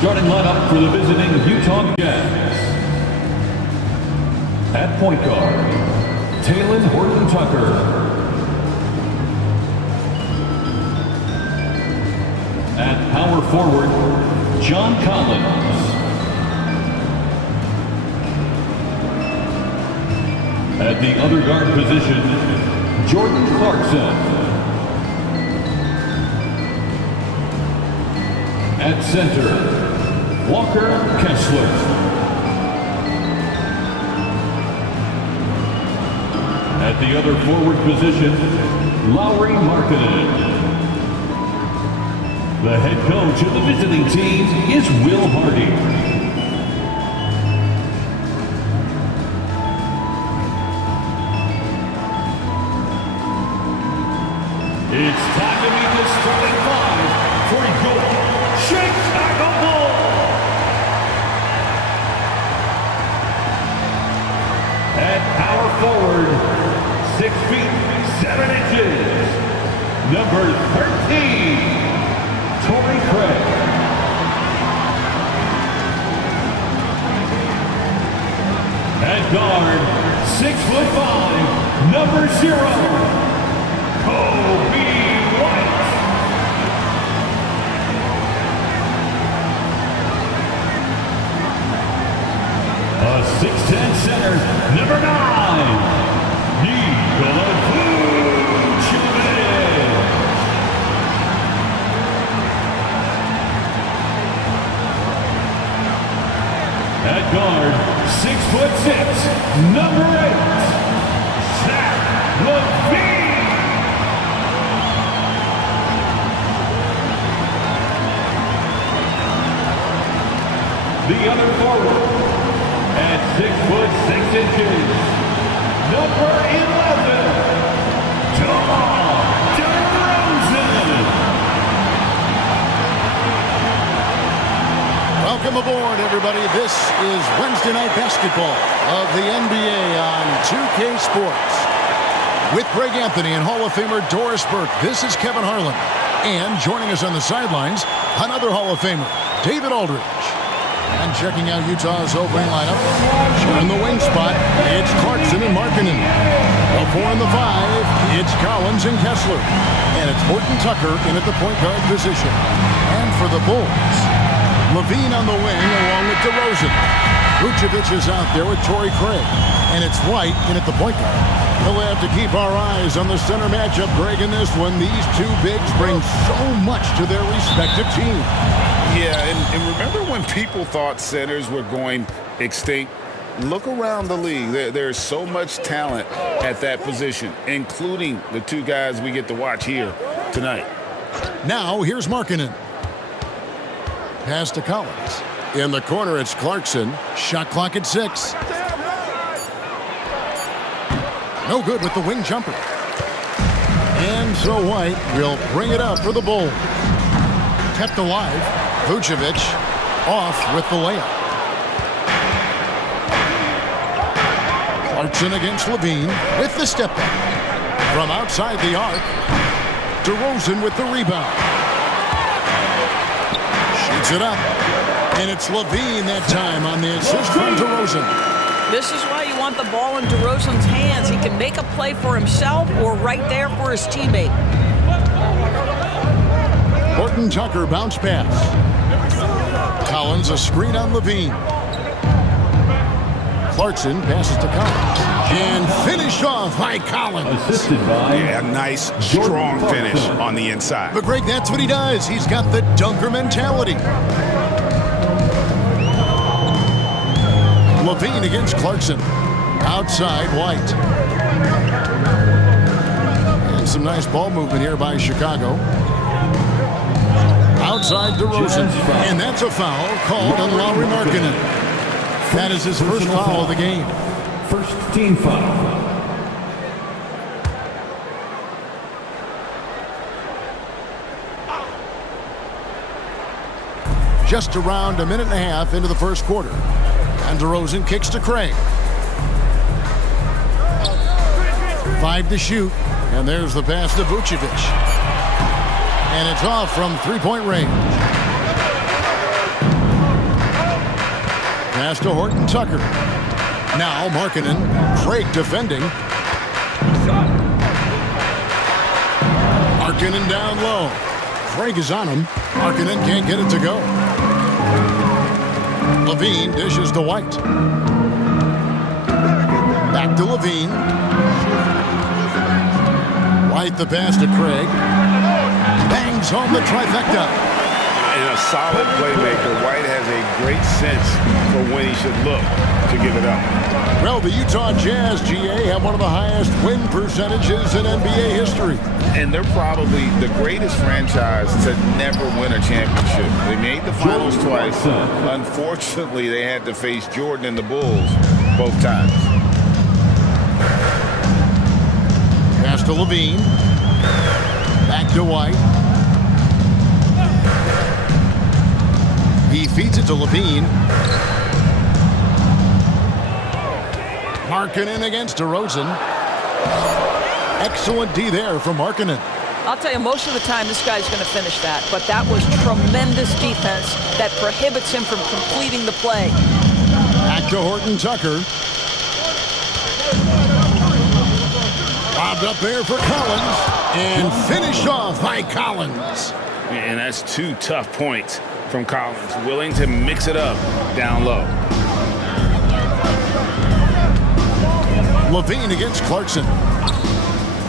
Starting lineup for the visiting Utah Jazz. At point guard, Taylor Horton-Tucker. At power forward, John Collins. At the other guard position, Jordan Clarkson. At center, Walker Kessler. At the other forward position, Lauri Markkanen. The head coach of the visiting team is Will Hardy. It's time to meet the starting five for your Chicago Bulls. At power forward, 6 feet, 7 inches, number 13, Torrey Craig. At guard, 6'5", number 0, kobebryant. A 6'10" center, number 9, At guard, 6'6", number 8, Zach LaVine. The other forward, at 6'6", number 11, DeRozan. Welcome aboard, everybody. This is Wednesday Night Basketball of the NBA on 2K Sports. With Greg Anthony and Hall of Famer Doris Burke, this is Kevin Harlan. And joining us on the sidelines, another Hall of Famer, David Aldridge. And checking out Utah's opening lineup, in the wing spot, it's Clarkson and Markkanen. The 4 and the 5, it's Collins and Kessler. And it's Horton-Tucker in at the point guard position. And for the Bulls, LaVine on the wing along with DeRozan. Vucevic is out there with Torrey Craig. And it's White in at the point guard. We'll have to keep our eyes on the center matchup, Greg, in this one. These two bigs bring so much to their respective teams. Yeah, and remember when people thought centers were going extinct? Look around the league. There's so much talent at that position, including the two guys we get to watch here tonight. Now, here's Markkanen. Pass to Collins. In the corner, it's Clarkson. Shot clock at 6. No good with the wing jumper. And so White will bring it up for the Bulls. Kept alive. Vucevic off with the layup. Clarkson against LaVine with the step back. From outside the arc, DeRozan with the rebound. Shoots it up. And it's LaVine that time on the assist from DeRozan. This is why you want the ball in DeRozan's hands. He can make a play for himself or right there for his teammate. Horton-Tucker bounce pass. Collins a screen on LaVine. Clarkson passes to Collins. And finished off by Collins. Assisted by Nice, strong finish on the inside. But Greg, that's what he does. He's got the dunker mentality. LaVine against Clarkson. Outside White. And some nice ball movement here by Chicago. Outside DeRozan. And that's a foul called on Lauri Markkanen. That is his first foul of the game. First team foul. Just around a minute and a half into the first quarter. And DeRozan kicks to Craig. 5 to shoot. And there's the pass to Vucevic. And it's off from three-point range. Pass to Horton Tucker. Now Markkanen. Craig defending. Markkanen down low. Craig is on him. Markkanen can't get it to go. Levine dishes to White. Back to Levine. White the pass to Craig. Bangs home the trifecta. And a solid playmaker. White has a great sense for when he should look to give it up. Well, the Utah Jazz, GA, have one of the highest win percentages in NBA history. And they're probably the greatest franchise to never win a championship. They made the finals twice. Unfortunately, they had to face Jordan and the Bulls both times. Pass to Levine. Back to White. He feeds it to Levine. Markkanen against DeRozan. Excellent D there from Markkanen. I'll tell you, most of the time this guy's going to finish that, but that was tremendous defense that prohibits him from completing the play. Back to Horton Tucker. Bobbed up there for Collins. And finished off by Collins. And that's 2 tough points from Collins. Willing to mix it up down low. Levine against Clarkson.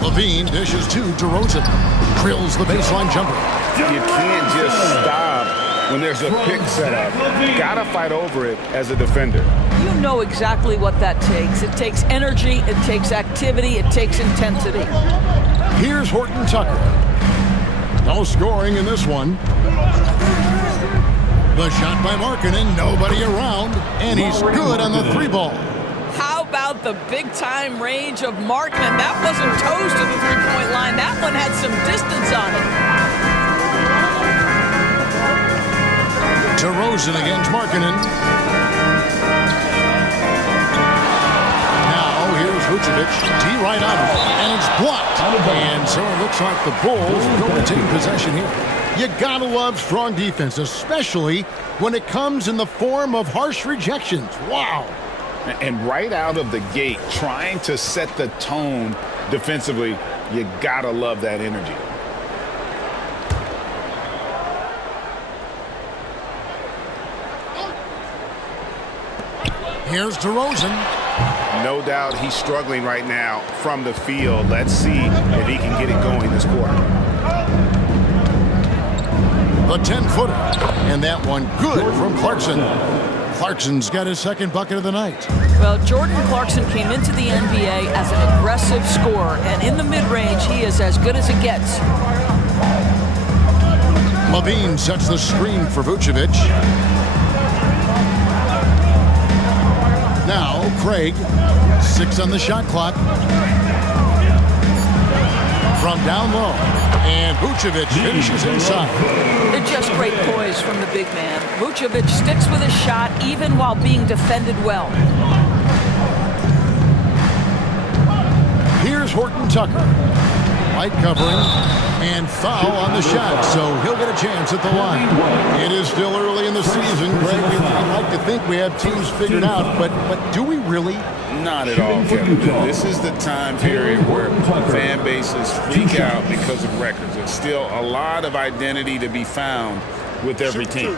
Levine dishes to DeRozan. Drills the baseline jumper. You can't just stop when there's a pick set up. Gotta fight over it as a defender. You know exactly what that takes. It takes energy, it takes activity, it takes intensity. Here's Horton Tucker. No scoring in this one. The shot by Markkanen, nobody around, and he's good on the 3-ball. How about the big-time range of Markkanen? That wasn't toes to the three-point line. That one had some distance on it. DeRozan against Markkanen. Now here's Vucevic. D right on him, and it's blocked. And so it looks like the Bulls are going to take possession here. You gotta love strong defense, especially when it comes in the form of harsh rejections. Wow. And right out of the gate, trying to set the tone defensively, you gotta love that energy. Here's DeRozan. No doubt he's struggling right now from the field. Let's see if he can get it going this quarter. The 10-footer. And that one good from Clarkson. Clarkson's got his second bucket of the night. Well, Jordan Clarkson came into the NBA as an aggressive scorer, and in the mid-range, he is as good as it gets. Levine sets the screen for Vucevic. Now, Craig. 6 on the shot clock. From down low. And Vucevic finishes inside. They're just great poise from the big man. Vucevic sticks with his shot even while being defended well. Here's Horton Tucker. White covering. And foul on the shot, so he'll get a chance at the line. It is still early in the season, Greg. I'd like to think we have teams figured out, but do we really? Not at all, Kevin. This is the time period where fan bases freak out because of records. There's still a lot of identity to be found with every team.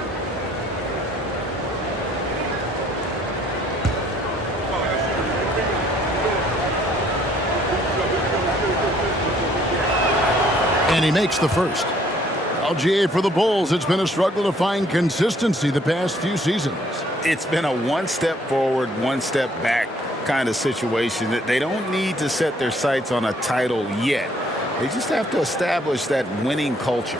And he makes the first. LGA for the Bulls, it's been a struggle to find consistency the past few seasons. It's been a one step forward, one step back kind of situation. That they don't need to set their sights on a title yet. They just have to establish that winning culture.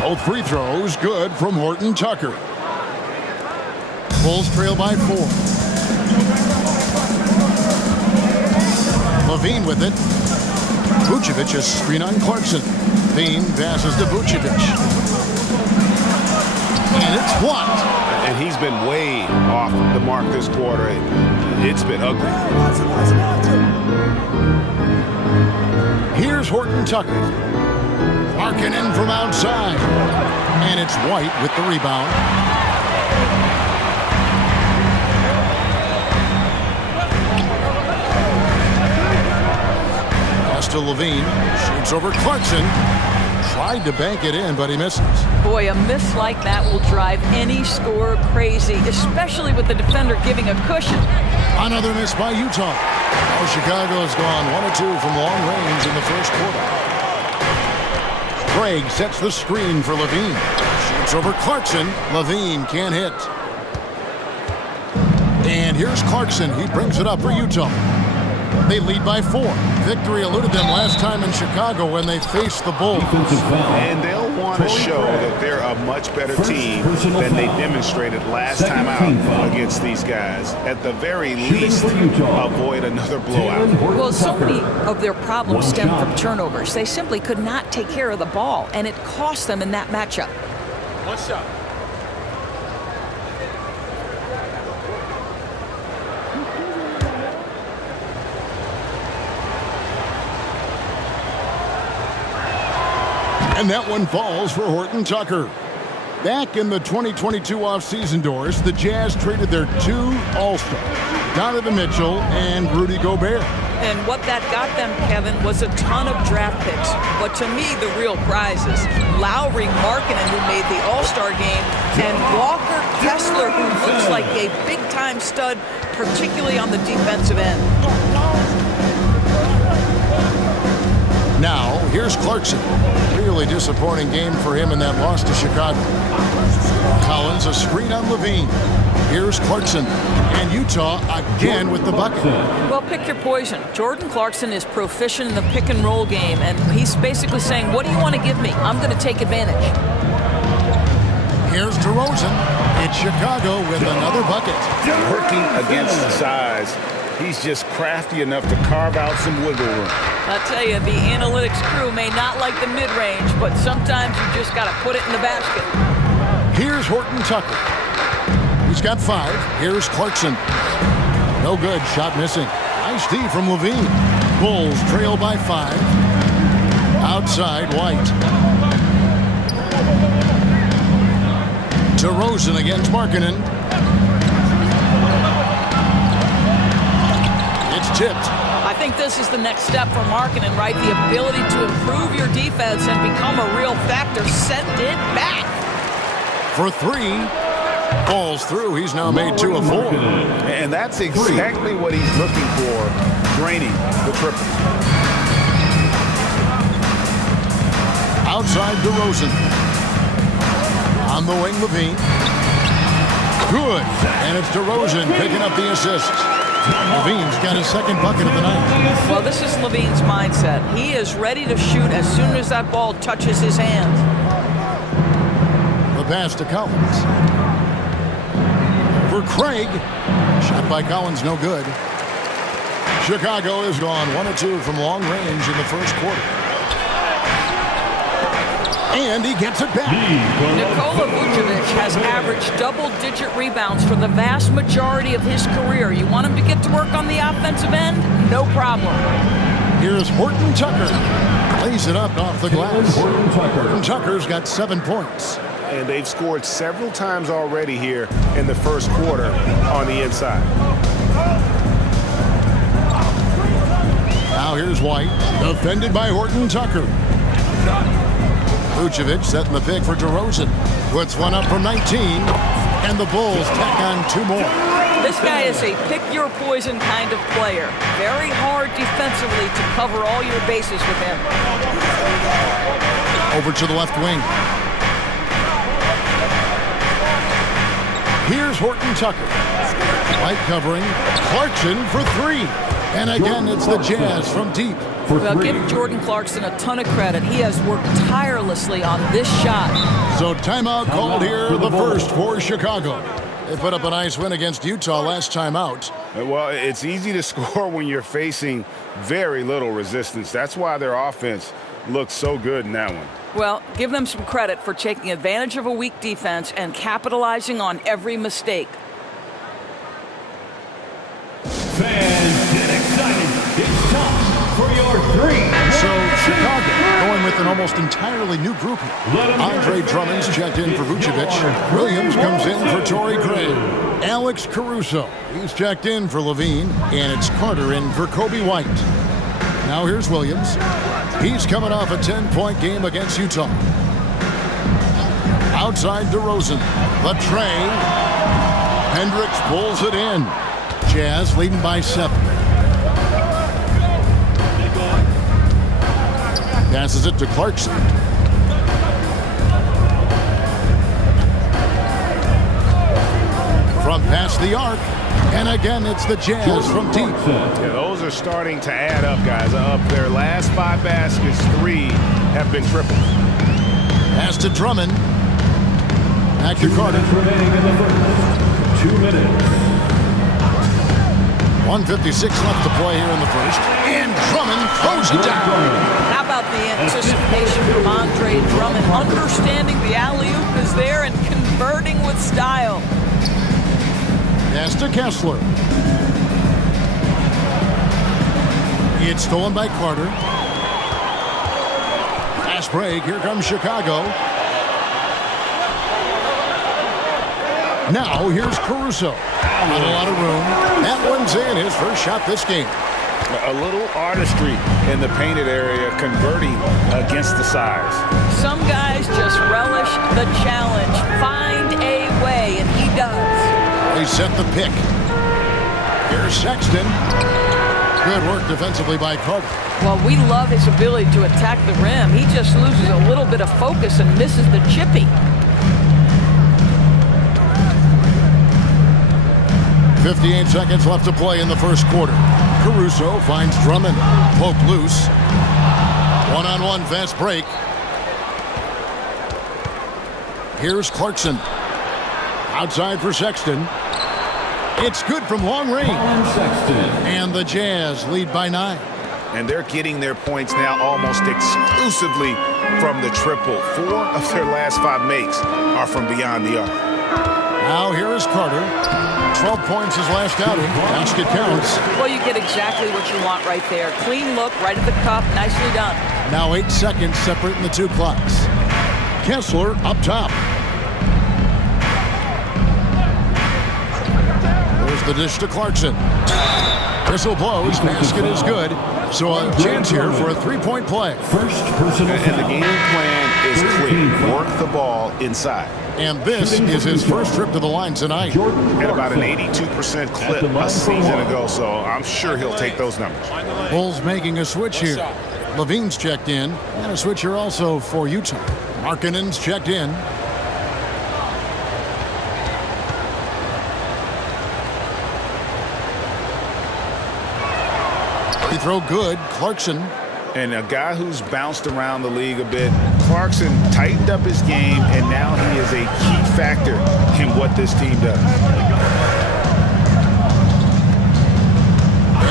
Both free throws good from Horton Tucker. Bulls trail by 4. Levine with it. Vucevic is screen on Clarkson. Levine passes to Vucevic. And it's blocked. And he's been way off the mark this quarter. It's been ugly. Here's Horton Tucker. Markkanen from outside. And it's White with the rebound. Pass to Levine. Shoots over Clarkson. Tried to bank it in, but he misses. Boy, a miss like that will drive any scorer crazy, especially with the defender giving a cushion. Another miss by Utah. Now Chicago has gone 1 of 2 from long range in the first quarter. Craig sets the screen for Levine. Shoots over Clarkson. Levine can't hit. And here's Clarkson. He brings it up for Utah. They lead by 4. Victory eluded them last time in Chicago when they faced the Bulls. And they'll want to show that they're a much better team than they demonstrated last time out against these guys. At the very least, avoid another blowout. Well, so many of their problems stem from turnovers. They simply could not take care of the ball, and it cost them in that matchup. One shot. And that one falls for Horton Tucker. Back in the 2022 offseason doors, the Jazz traded their 2 All-Stars, Donovan Mitchell and Rudy Gobert. And what that got them, Kevin, was a ton of draft picks. But to me, the real prizes, Lowry, Markkanen, who made the All-Star game, and Walker Kessler, who looks like a big-time stud, particularly on the defensive end. Now, here's Clarkson. Really disappointing game for him in that loss to Chicago. Collins, a screen on Levine. Here's Clarkson. And Utah again with the bucket. Well, pick your poison. Jordan Clarkson is proficient in the pick-and-roll game, and he's basically saying, what do you want to give me? I'm going to take advantage. Here's DeRozan. It's Chicago with another bucket. Working against the size, he's just crafty enough to carve out some wiggle room. I'll tell you, the analytics crew may not like the mid-range, but sometimes you just got to put it in the basket. Here's Horton Tucker. He's got 5. Here's Clarkson. No good. Shot missing. Nice D from Levine. Bulls trail by 5. Outside, White. DeRozan against Markkanen. It's tipped. I think this is the next step for Markkanen, right? The ability to improve your defense and become a real factor. Send it back. For 3. Falls through. He's now made 2 of 4. And that's exactly what he's looking for, draining the triple. Outside DeRozan. On the wing, Levine. Good. And it's DeRozan picking up the assist. Levine's got his second bucket of the night. Well, this is Levine's mindset. He is ready to shoot as soon as that ball touches his hands. The pass to Collins. For Craig. Shot by Collins, no good. Chicago has gone 1 of 2 from long range in the first quarter. And he gets it back. Nikola Vucevic has averaged double-digit rebounds for the vast majority of his career. You want him to get to work on the offensive end? No problem. Here's Horton Tucker. Lays it up off the glass. Horton Tucker's got 7 points. And they've scored several times already here in the first quarter on the inside. Now here's White. Defended by Horton Tucker. Vucevic setting the pick for DeRozan. Puts one up from 19. And the Bulls tack on 2 more. This guy is a pick-your-poison kind of player. Very hard defensively to cover all your bases with him. Over to the left wing. Here's Horton Tucker. White covering. Clarkson for 3. And again, it's the Jazz from deep. Well, give Jordan Clarkson a ton of credit. He has worked tirelessly on this shot. So timeout called here, the first for Chicago. They put up a nice win against Utah last time out. Well, it's easy to score when you're facing very little resistance. That's why their offense looks so good in that one. Well, give them some credit for taking advantage of a weak defense and capitalizing on every mistake. Fans, get excited. It's time for your 3. So Chicago going with an almost entirely new group here. Andre Drummond's checked in for Vucevic. Williams comes in for Torrey Craig. Alex Caruso, he's checked in for Levine. And it's Carter in for Kobe White. Now here's Williams. He's coming off a 10-point game against Utah. Outside DeRozan. The tray. Hendricks pulls it in. Jazz leading by 7. Passes it to Clarkson. From past the arc. And again, it's the Jazz from deep. Yeah, those are starting to add up, guys. Up their last 5 baskets, 3 have been triples. Pass to Drummond. Back to Carter. Remaining in the first. 2 minutes. 1:56 left to play here in the first. And Drummond throws it down. How about the anticipation from Andre Drummond? Understanding the alley-oop is there and converting with style. Pass to Kessler. It's stolen by Carter. Fast break. Here comes Chicago. Now here's Caruso. Not a lot of room. That one's in. His first shot this game. A little artistry in the painted area, converting against the size. Some guys just relish the challenge. Find a way, and he does. They set the pick. Here's Sexton. Good work defensively by Carter. Well, we love his ability to attack the rim. He just loses a little bit of focus and misses the chippy. 58 seconds left to play in the first quarter. Caruso finds Drummond. Poke loose. One-on-one fast break. Here's Clarkson. Outside for Sexton. It's good from long range. And the Jazz lead by 9. And they're getting their points now almost exclusively from the triple. 4 of their last 5 makes are from beyond the arc. Now here is Carter. 12 points his last outing. Basket counts. Well, you get exactly what you want right there. Clean look, right at the cup. Nicely done. Now 8 seconds separating the 2 clocks. Kessler up top. There's the dish to Clarkson. Whistle blows. Basket is good. So a chance here for a 3-point play. First personal And the game plan is clear. Work the ball inside. And this is his first trip to the line tonight. Had about an 82% clip a season ago, so I'm sure he'll take those numbers. Bulls making a switch here. Levine's checked in. And a switch here also for Utah. Markkanen's checked in. Free throw good. Clarkson. And a guy who's bounced around the league a bit, Clarkson tightened up his game, and now he is a key factor in what this team does.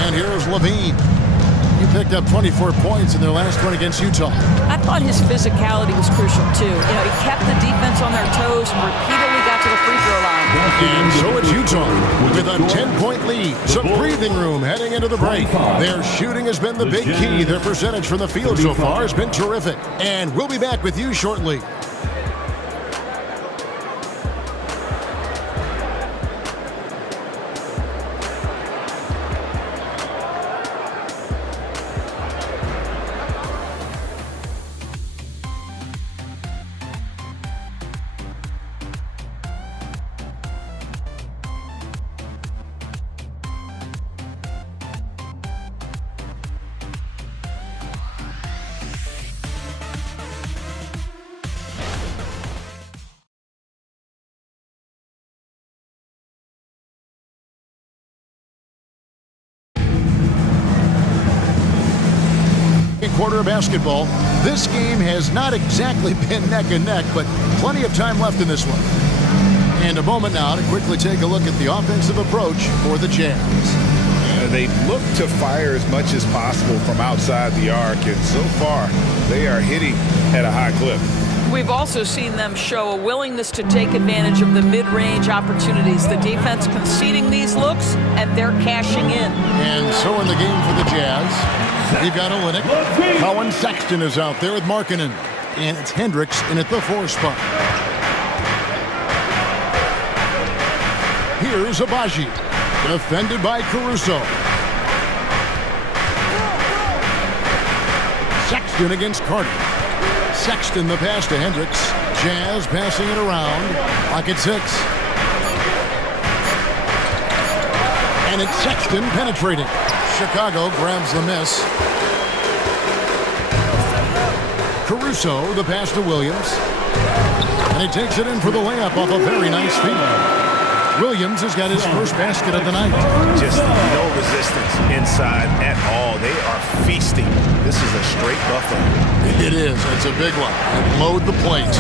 And here's Levine. He picked up 24 points in their last one against Utah. I thought his physicality was crucial, too. You know, he kept the defense on their toes and repeatedly got to the free throw line. And so it's Utah with a 10-point lead. Some breathing room heading into the break. Their shooting has been the big key. Their percentage from the field so far has been terrific. And we'll be back with you shortly. Quarter of basketball. This game has not exactly been neck and neck, but plenty of time left in this one. And a moment now to quickly take a look at the offensive approach for the Jazz. They look to fire as much as possible from outside the arc, and so far they are hitting at a high clip. We've also seen them show a willingness to take advantage of the mid-range opportunities. The defense conceding these looks, and they're cashing in. And so in the game for the Jazz, You've got Olenek. Cohen Sexton is out there with Markkanen. And it's Hendricks in at the 4 spot. Here's Abaji. Defended by Caruso. Sexton against Carter. Sexton the pass to Hendricks. Jazz passing it around. Clock at 6. And it's Sexton penetrating. Chicago grabs the miss. Caruso the pass to Williams. And he takes it in for the layup off a very nice feed. Williams has got his first basket of the night. Just no resistance inside at all. They are feasting. This is a straight buffet. It is. It's a big one. And load the plate.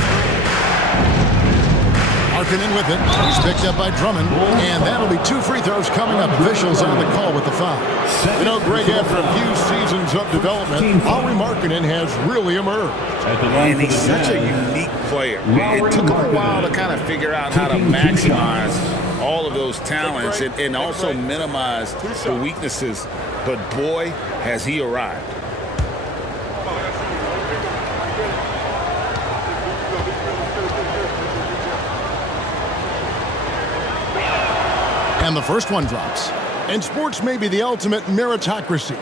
Markkanen with it. He's picked up by Drummond. And that'll be 2 free throws coming up. Officials on the call with the foul. You know, Greg, after a few seasons of development, Lauri Markkanen has really emerged. And he's such a unique player. It took him a while to kind of figure out how to maximize all of those talents and also minimize the weaknesses. But boy, has he arrived. And the first one drops. And sports may be the ultimate meritocracy.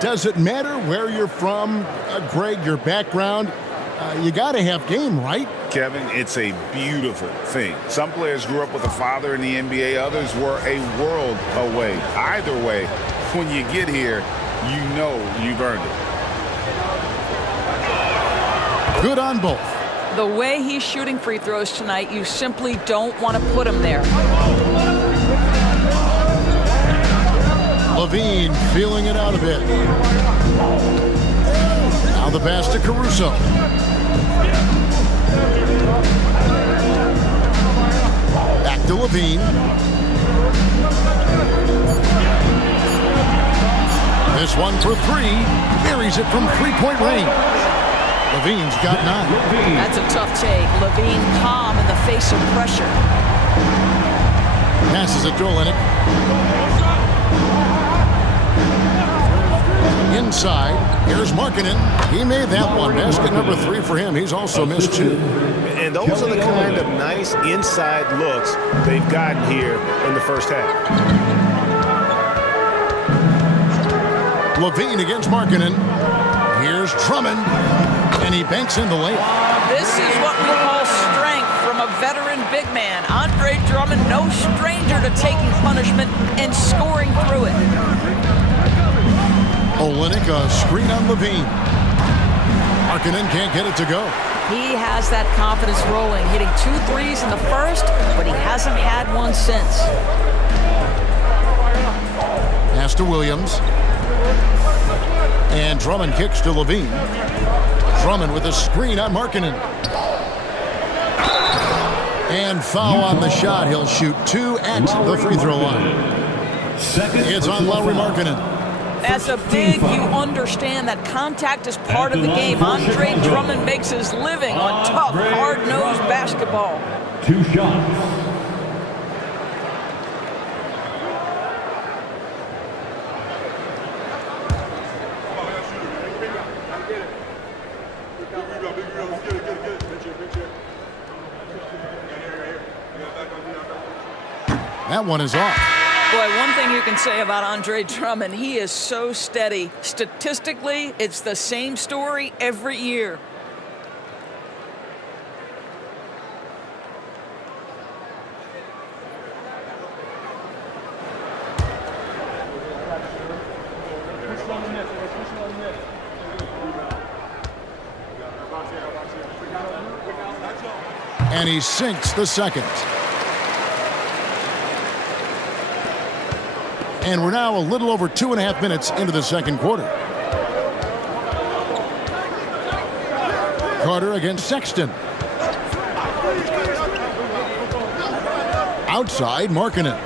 Does it matter where you're from, Greg, your background? You got to have game, right? Kevin, it's a beautiful thing. Some players grew up with a father in the NBA. Others were a world away. Either way, when you get here, you know you've earned it. Good on both. The way he's shooting free throws tonight, you simply don't want to put him there. Levine feeling it out a bit. Now the pass to Caruso. Back to Levine. This one for 3. Buries it from 3-point range. Levine's got 9. That's a tough take. Levine calm in the face of pressure. Passes it to Olenek. Inside, here's Markkanen. He made that one. Basket number 3 for him. He's also missed 2. And those are the kind of nice inside looks they've gotten here in the first half. Levine against Markkanen. Here's Drummond. And he banks in the layup. This is what we call strength from a veteran big man. Andre Drummond, no stranger to taking punishment and scoring through it. Olenek, a screen on Levine. Markkanen can't get it to go. He has that confidence rolling, hitting 2 threes in the first, but he hasn't had one since. Pass to Williams. And Drummond kicks to Levine. Drummond with a screen on Markkanen. And foul on the shot. He'll shoot 2 at the free throw line. It's on Lauri Markkanen. As a big, you understand that contact is part of the game. Andre Drummond makes his living on tough, hard-nosed basketball. 2 shots. That one is off. Boy, one thing you can say about Andre Drummond, he is so steady. Statistically, it's the same story every year. And he sinks the second. And we're now a little over 2.5 minutes into the second quarter. Carter against Sexton. Outside, Markkanen.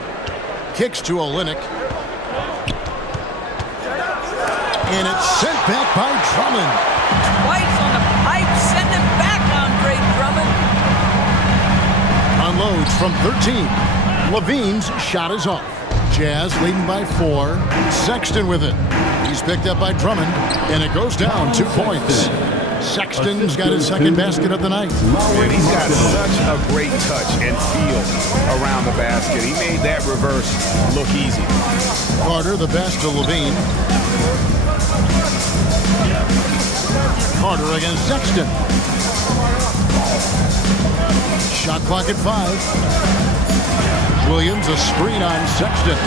Kicks to Olenek. And it's sent back by Drummond. Twice on the pipe, send it back, Andre Drummond. Unloads from 13. Levine's shot is off. Jazz leading by 4. Sexton with it. He's picked up by Drummond, and it goes down 2 points. Sexton's got his second basket of the night. And he's got such a great touch and feel around the basket. He made that reverse look easy. Carter, the best to Levine. Carter against Sexton. Shot clock at 5. Williams, a screen on Sexton.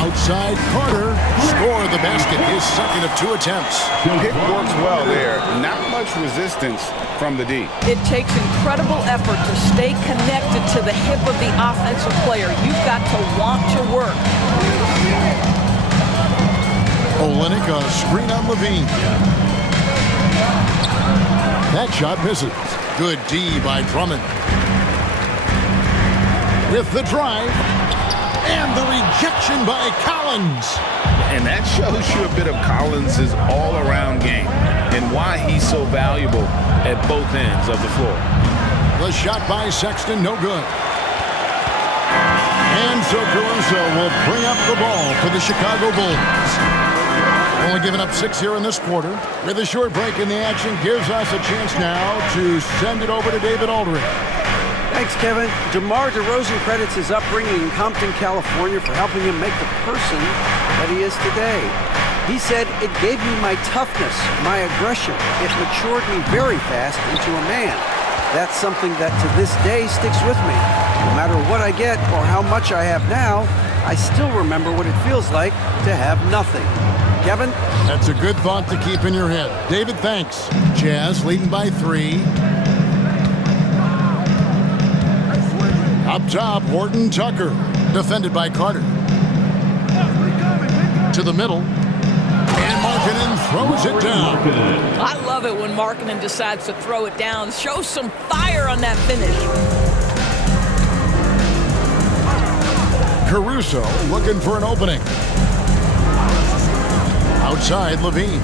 Outside, Carter. Score the basket. His second of 2 attempts. Pick works well there. Not much resistance from the D. It takes incredible effort to stay connected to the hip of the offensive player. You've got to want to work. Olynyk, a screen on Levine. That shot misses. Good D by Drummond. With the drive. And the rejection by Collins. And that shows you a bit of Collins' all-around game and why he's so valuable at both ends of the floor. The shot by Sexton, no good. And so Caruso will bring up the ball for the Chicago Bulls. Only giving up 6 here in this quarter. With a short break in the action, gives us a chance now to send it over to David Aldridge. Thanks, Kevin. DeMar DeRozan credits his upbringing in Compton, California for helping him make the person that he is today. He said, "It gave me my toughness, my aggression. It matured me very fast into a man. That's something that to this day sticks with me. No matter what I get or how much I have now, I still remember what it feels like to have nothing." Kevin? That's a good thought to keep in your head. David, thanks. Jazz leading by 3. Up top, Horton Tucker, defended by Carter. To the middle, and Markkanen throws it down. I love it when Markkanen decides to throw it down. Show some fire on that finish. Caruso looking for an opening. Outside, Levine.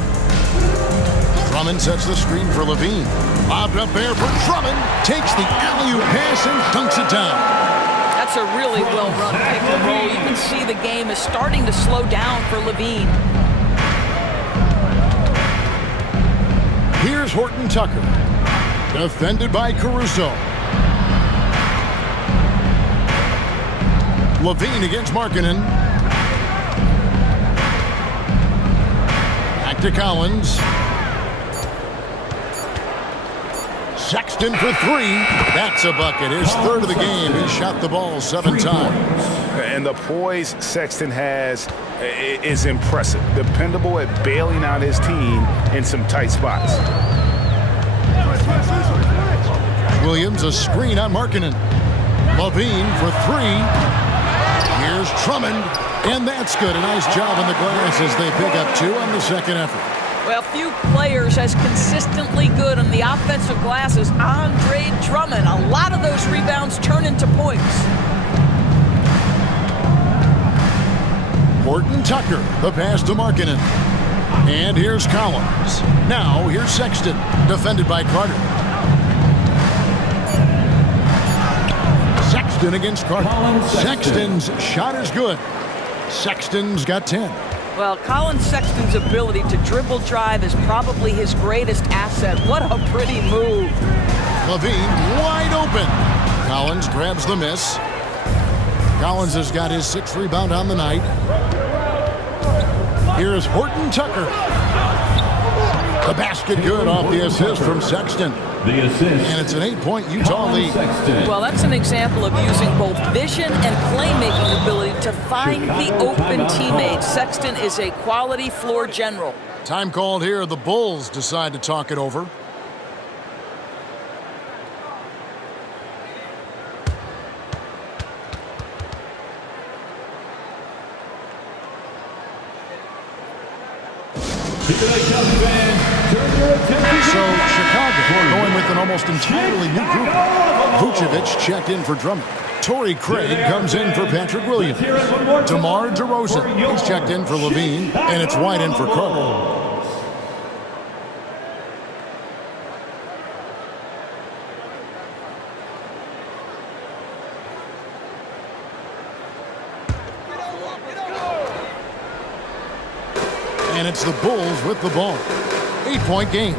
Drummond sets the screen for Levine. Lobbed up there for Drummond. Takes the alley-oop pass and dunks it down. That's a really well-run pick and roll. You can see the game is starting to slow down for Levine. Here's Horton Tucker. Defended by Caruso. Levine against Markkanen. Back to Collins. Sexton for 3. That's a bucket. His third of the game. He shot the ball 7 times. And the poise Sexton has is impressive. Dependable at bailing out his team in some tight spots. Williams, a screen on Markkanen. Levine for 3. Here's Drummond. And that's good. A nice job on the glass as they pick up 2 on the second effort. Well, few players as consistently good on the offensive glass as Andre Drummond. A lot of those rebounds turn into points. Horton Tucker, the pass to Markkanen. And here's Collins. Now here's Sexton, defended by Carter. Sexton against Carter. Sexton's shot is good. Sexton's got 10. Well, Colin Sexton's ability to dribble drive is probably his greatest asset. What a pretty move. Levine wide open. Collins grabs the miss. Collins has got his 6th rebound on the night. Here's Horton Tucker. The basket good off the assist from Sexton. The assist. And it's an 8-point Utah lead. Well, that's an example of using both vision and playmaking ability to find the open teammates. Sexton is a quality floor general. Time called here. The Bulls decide to talk it over. So Chicago going with an almost entirely new group. Vucevic checked in for Drummond. Torrey Craig comes in for Patrick Williams. DeMar DeRozan, he's checked in for Levine, and it's White in for Carter. And it's the Bulls with the ball. 8-point game.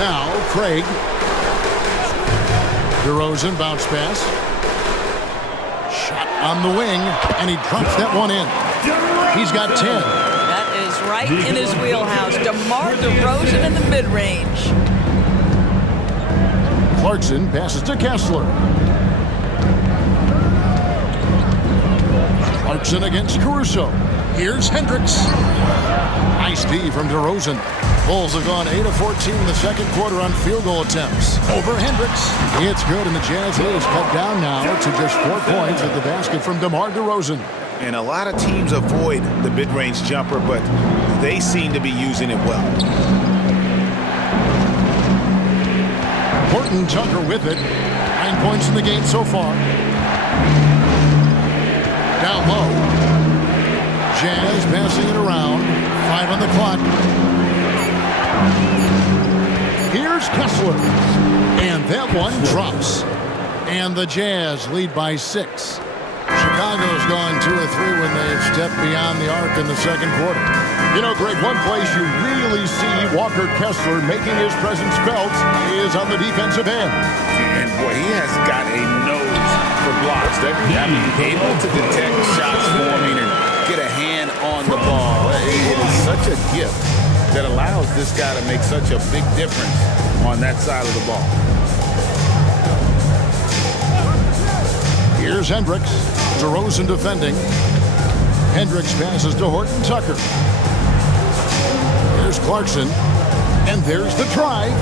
Now, Craig. DeRozan bounce pass. Shot on the wing, and he drops that one in. He's got 10. That is right in his wheelhouse. DeMar DeRozan in the mid-range. Clarkson passes to Kessler. Clarkson against Caruso. Here's Hendricks. Nice D from DeRozan. Bulls have gone 8 of 14 in the second quarter on field goal attempts. Over Hendricks. It's good, and the Jazz lead is cut down now to just 4 points at the basket from DeMar DeRozan. And a lot of teams avoid the mid-range jumper, but they seem to be using it well. Horton Tucker with it. 9 points in the game so far. Down low. Jazz passing it around. 5 on the clock. Here's Kessler. And that one drops. And the Jazz lead by 6. Chicago's gone 2 of 3 when they've stepped beyond the arc in the second quarter. You know, Greg, one place you really see Walker Kessler making his presence felt is on the defensive end. And boy, he has got a nose for blocks. I mean, able to detect shots forming and get a hand on the ball. It is such a gift that allows this guy to make such a big difference on that side of the ball. Here's Hendricks. DeRozan defending. Hendricks passes to Horton Tucker. Here's Clarkson. And there's the drive.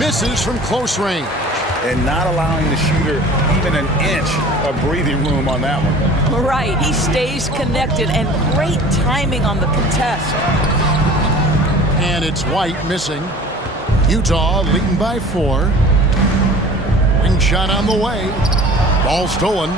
Misses from close range. And not allowing the shooter even an inch of breathing room on that one. Right, he stays connected, and great timing on the contest. And it's White missing. Utah leading by 4. Wing shot on the way. Ball stolen.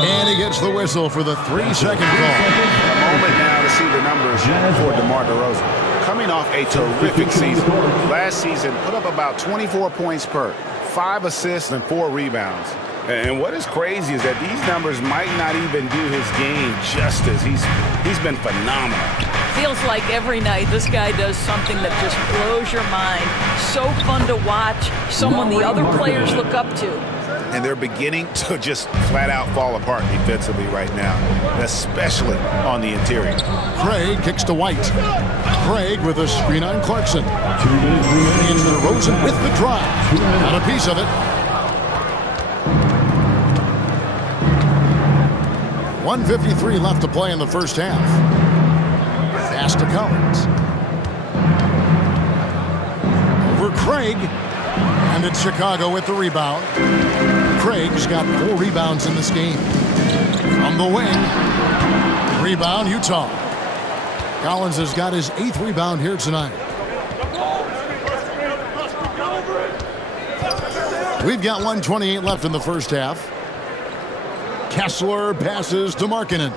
And he gets the whistle for the 3-second call. A moment now to see the numbers for DeMar DeRozan. Coming off a terrific season. Last season, put up about 24 points per, 5 assists and 4 rebounds. And what is crazy is that these numbers might not even do his game justice. He's been phenomenal. Feels like every night this guy does something that just blows your mind. So fun to watch. Someone the other players look up to. And they're beginning to just flat out fall apart defensively right now, especially on the interior. Craig kicks to White. Craig with a screen on Clarkson. Into DeRozan with the drive. Got a piece of it. 1:53 left to play in the first half. Pass to Collins. Over Craig. And it's Chicago with the rebound. Craig's got 4 rebounds in this game. From the wing. Rebound, Utah. Collins has got his 8th rebound here tonight. We've got 1:28 left in the first half. Kessler passes to Markkanen.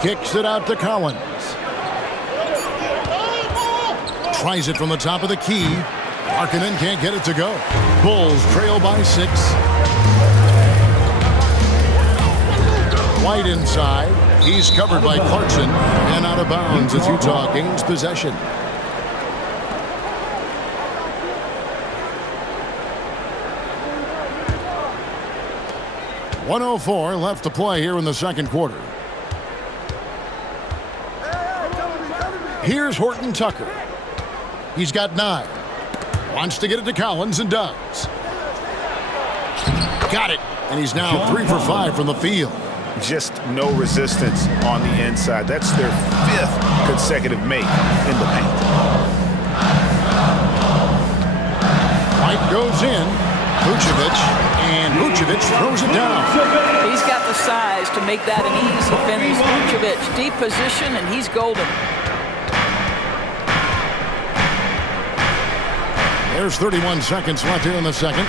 Kicks it out to Collins. Tries it from the top of the key. Markkanen can't get it to go. Bulls trail by 6. White inside. He's covered by Clarkson. And out of bounds as Utah gains possession. .104 left to play here in the second quarter. Here's Horton Tucker. He's got 9. Wants to get it to Collins and does. Got it. And he's now 3 for 5 from the field. Just no resistance on the inside. That's their 5th consecutive make in the paint. White goes in. Vucevic. And Vucevic throws it down. He's got the size to make that an easy finish. Vucevic, deep position, and he's golden. There's 31 seconds left here in the second.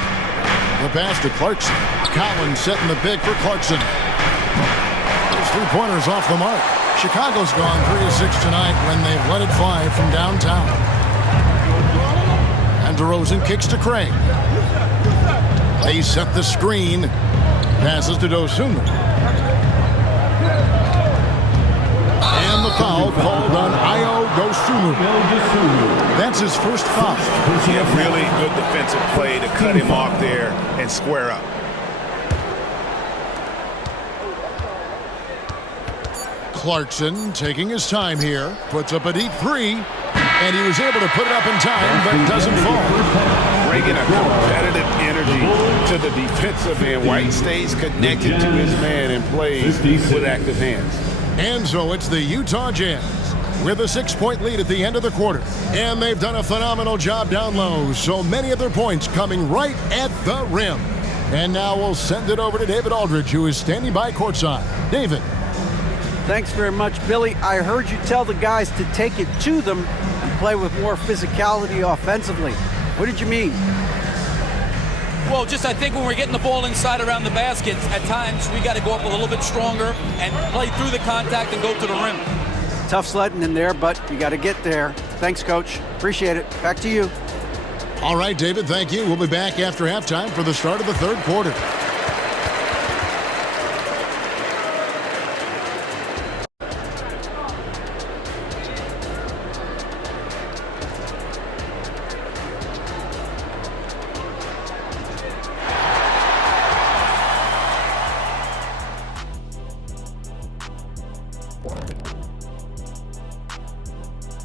The pass to Clarkson. Collins setting the big for Clarkson. Those 3-pointers off the mark. Chicago's gone 3 of 6 tonight when they've let it fly from downtown. DeRozan kicks to Craig. They set the screen. Passes to Dosunmu. And the foul called on Ayo Dosunmu. That's his first foul. Yeah, really good defensive play to cut him off there and square up. Clarkson taking his time here. Puts up a deep three. And he was able to put it up in time, but doesn't fall. Bringing a competitive energy to the defensive end. White stays connected to his man and plays with active hands. And so it's the Utah Jazz with a 6-point lead at the end of the quarter. And they've done a phenomenal job down low. So many of their points coming right at the rim. And now we'll send it over to David Aldridge, who is standing by courtside. David. Thanks very much, Billy. I heard you tell the guys to take it to them and play with more physicality offensively. What did you mean? Well, just I think when we're getting the ball inside around the basket, at times we got to go up a little bit stronger and play through the contact and go to the rim. Tough sledding in there, but you got to get there. Thanks, Coach. Appreciate it. Back to you. All right, David, thank you. We'll be back after halftime for the start of the third quarter.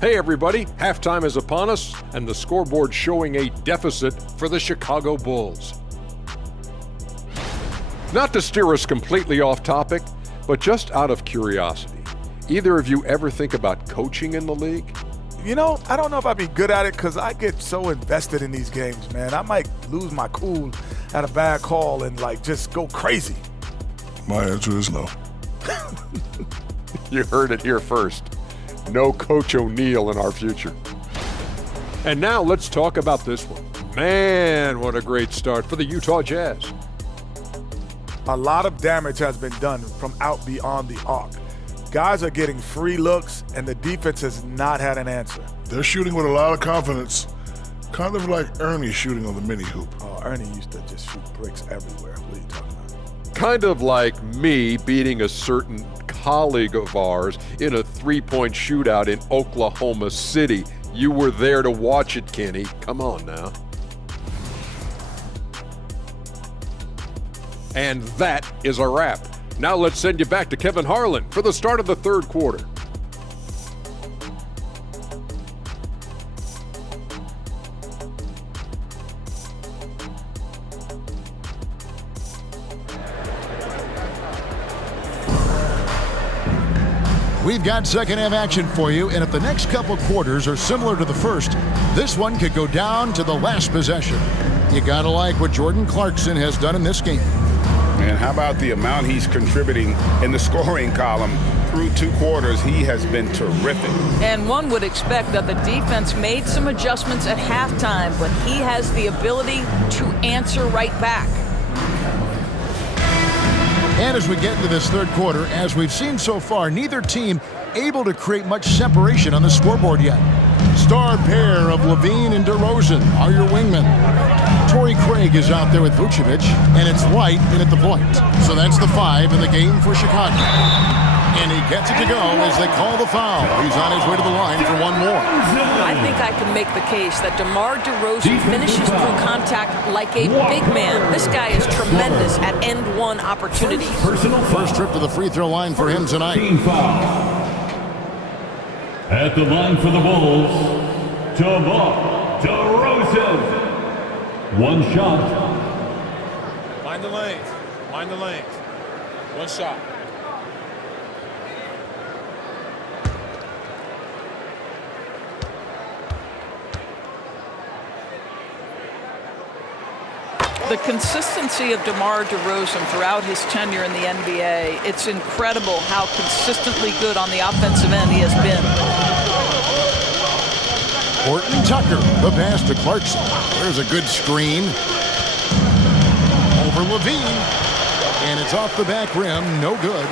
Hey everybody, halftime is upon us, and the scoreboard showing a deficit for the Chicago Bulls. Not to steer us completely off topic, but just out of curiosity, either of you ever think about coaching in the league? You know, I don't know if I'd be good at it because I get so invested in these games, man. I might lose my cool at a bad call and, just go crazy. My answer is no. You heard it here first. No Coach O'Neal in our future. And now let's talk about this one. Man, what a great start for the Utah Jazz. A lot of damage has been done from out beyond the arc. Guys are getting free looks, and the defense has not had an answer. They're shooting with a lot of confidence, kind of like Ernie shooting on the mini hoop. Oh, Ernie used to just shoot bricks everywhere. What are you talking about? Kind of like me beating a certain colleague of ours in a three-point shootout in Oklahoma City. You were there to watch it, Kenny. Come on now. And that is a wrap. Now let's send you back to Kevin Harlan for the start of the third quarter. We've got second half action for you, and if the next couple quarters are similar to the first, this one could go down to the last possession. You gotta like what Jordan Clarkson has done in this game. And how about the amount he's contributing in the scoring column through two quarters? He has been terrific. And one would expect that the defense made some adjustments at halftime, but he has the ability to answer right back. And as we get into this third quarter, as we've seen so far, neither team able to create much separation on the scoreboard yet. Star pair of Levine and DeRozan are your wingmen. Torrey Craig is out there with Vucevic, and it's White in at the point. So that's the 5 in the game for Chicago. And he gets it to go as they call the foul. He's on his way to the line for one more. I think I can make the case that DeMar DeRozan finishes through contact like a big man. This guy is tremendous at end one opportunities. First trip to the free throw line for him tonight. At the line for the Bulls, DeMar DeRozan. One shot. Mind the lanes. Mind the lanes. One shot. The consistency of DeMar DeRozan throughout his tenure in the NBA, it's incredible how consistently good on the offensive end he has been. Horton Tucker, the pass to Clarkson. There's a good screen. Over Levine. And it's off the back rim, no good.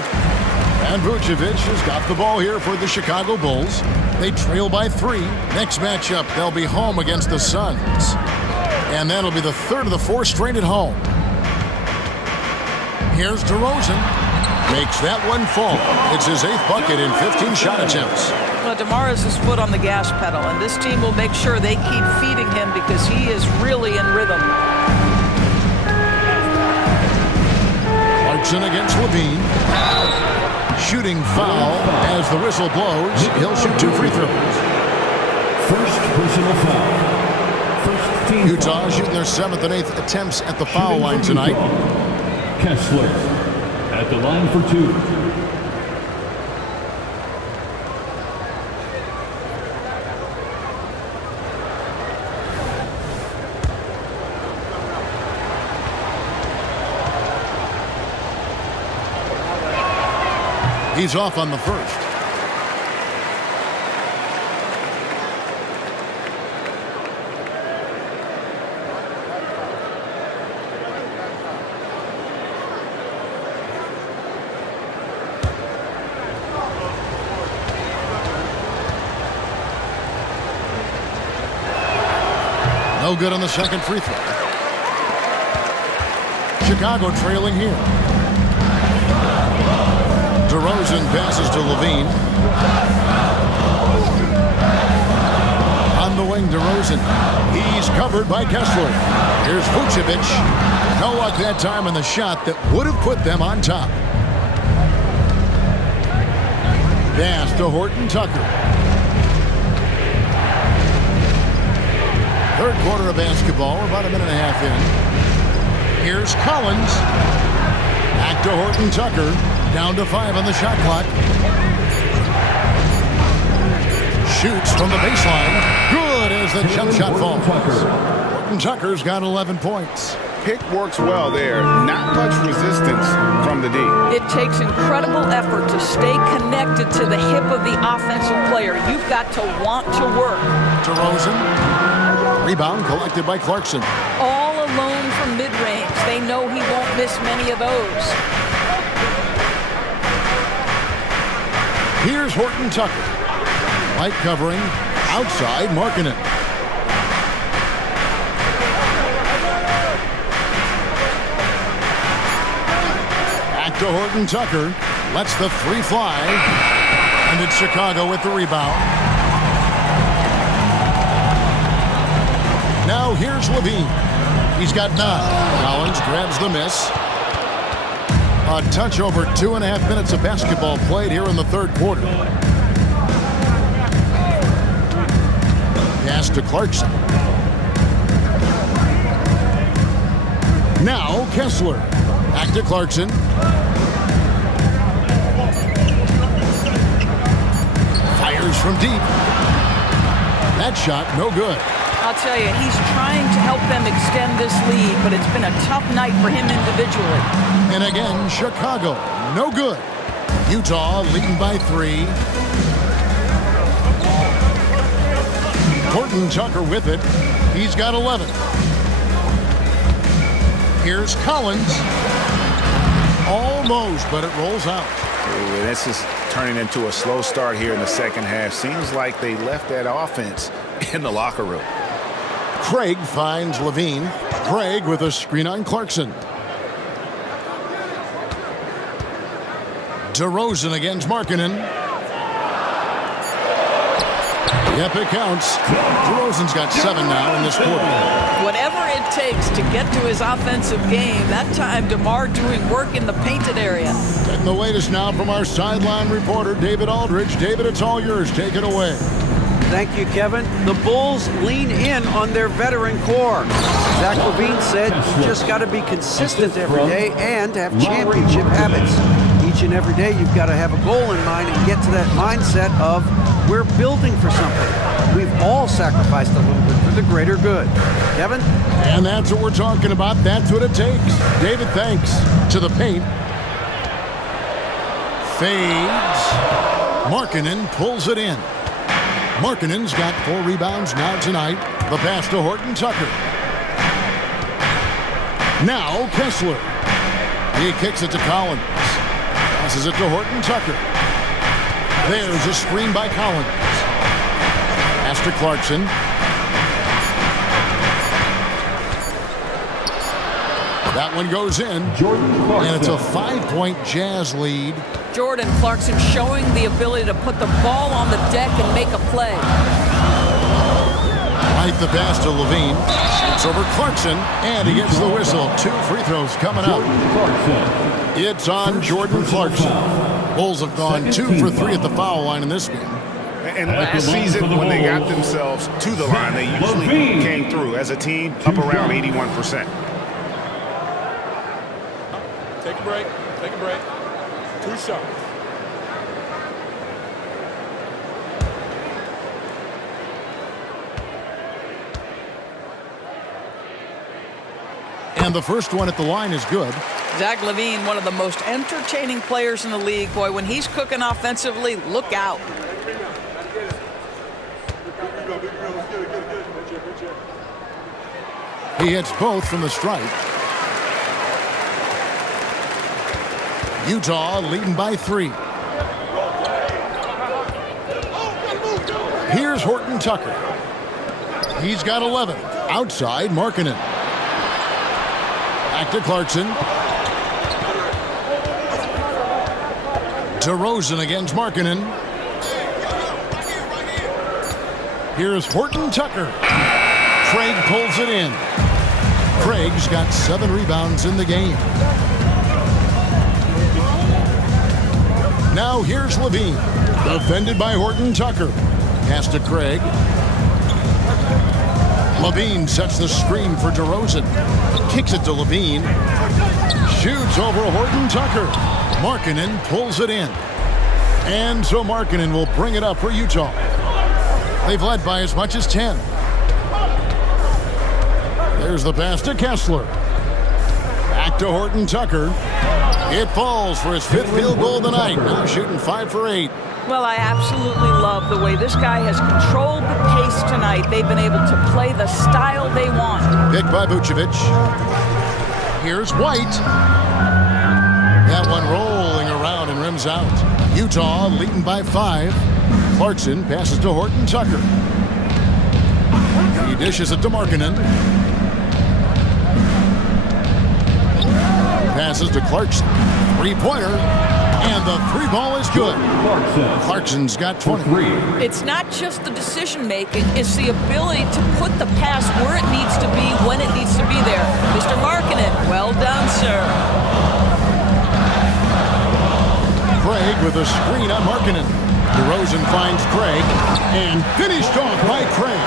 And Vucevic has got the ball here for the Chicago Bulls. They trail by 3. Next matchup, they'll be home against the Suns. And that'll be the third of the 4 straight at home. Here's DeRozan. Makes that one fall. It's his 8th bucket in 15 shot attempts. Well, DeMar has his foot on the gas pedal, and this team will make sure they keep feeding him because he is really in rhythm. Clarkson against Levine. Shooting foul as the whistle blows. He'll shoot 2 free throws. First personal foul. First team Utah foul. shooting their 7th and 8th attempts at the foul line tonight. Kessler at the line for 2. He's off on the first. No good on the second free throw. Chicago trailing here. DeRozan passes to Levine. On the wing, DeRozan. He's covered by Kessler. Here's Vucevic. No luck that time on the shot that would have put them on top. Pass to Horton Tucker. Third quarter of basketball. We're about a minute and a half in. Here's Collins. Back to Horton Tucker. Down to 5 on the shot clock. Shoots from the baseline. Good as the jump shot falls. Horton Tucker's got 11 points. Pick works well there. Not much resistance from the D. It takes incredible effort to stay connected to the hip of the offensive player. You've got to want to work. DeRozan. Rebound collected by Clarkson. All alone from mid-range. They know he won't miss many of those. Here's Horton Tucker. Light covering. Outside, Markkanen. Back to Horton Tucker. Lets the 3 fly. And it's Chicago with the rebound. Now here's Levine. He's got 9. Collins grabs the miss. A touch over 2.5 minutes of basketball played here in the third quarter. Pass to Clarkson. Now Kessler. Back to Clarkson. Fires from deep. That shot, no good. I'll tell you, he's trying to help them extend this lead, but it's been a tough night for him individually. And again, Chicago, no good. Utah leading by 3. Horton Tucker with it. He's got 11. Here's Collins. Almost, but it rolls out. Ooh, this is turning into a slow start here in the second half. Seems like they left that offense in the locker room. Craig finds Levine. Craig with a screen on Clarkson. DeRozan against Markkanen. Yep, it counts. DeRozan's got 7 now in this quarter. Whatever it takes to get to his offensive game, that time DeMar doing work in the painted area. Getting the latest now from our sideline reporter, David Aldridge. David, it's all yours. Take it away. Thank you, Kevin. The Bulls lean in on their veteran core. Zach LaVine said you just got to be consistent every day and have championship habits. Each and every day you've got to have a goal in mind and get to that mindset of we're building for something. We've all sacrificed a little bit for the greater good. Kevin? And that's what we're talking about. That's what it takes. David, thanks. To the paint. Fades. Markkanen pulls it in. Markkanen's got 4 rebounds now tonight. The pass to Horton Tucker. Now Kessler. He kicks it to Collins. Passes it to Horton Tucker. There's a screen by Collins. to Clarkson. That one goes in, and it's a 5-point Jazz lead. Jordan Clarkson showing the ability to put the ball on the deck and make a play. Right the pass to Levine. Shoots over Clarkson, and he gets the whistle. 2 free throws coming up. It's on Jordan Clarkson. Bulls have gone 2 for 3 at the foul line in this game. And last season, when they got themselves to the line, they usually came through as a team up around 81%. Take a break. Take a break. 2 shots. And the first one at the line is good. Zach LaVine, one of the most entertaining players in the league. Boy, when he's cooking offensively, look out. He hits both from the stripe. Utah leading by 3. Here's Horton Tucker. He's got 11. Outside, Markkanen. Back to Clarkson. DeRozan against Markkanen. Here's Horton Tucker. Craig pulls it in. Craig's got 7 rebounds in the game. Now here's Levine. Defended by Horton Tucker. Pass to Craig. Levine sets the screen for DeRozan. Kicks it to Levine. Shoots over Horton Tucker. Markkanen pulls it in. And so Markkanen will bring it up for Utah. They've led by as much as 10. There's the pass to Kessler. Back to Horton Tucker. It falls for his 5th field goal of the night. Now shooting 5 for 8. Well, I absolutely love the way this guy has controlled the pace tonight. They've been able to play the style they want. Picked by Vucevic. Here's White. That one rolling around and rims out. Utah leading by 5. Clarkson passes to Horton Tucker. He dishes it to Markkanen. Passes to Clarkson. 3-pointer. And the 3 ball is good. Clarkson's got 20. It's not just the decision making, it's the ability to put the pass where it needs to be, when it needs to be there. Mr. Markkanen, well done, sir. Craig with a screen on Markkanen. DeRozan finds Craig and finished off by Craig.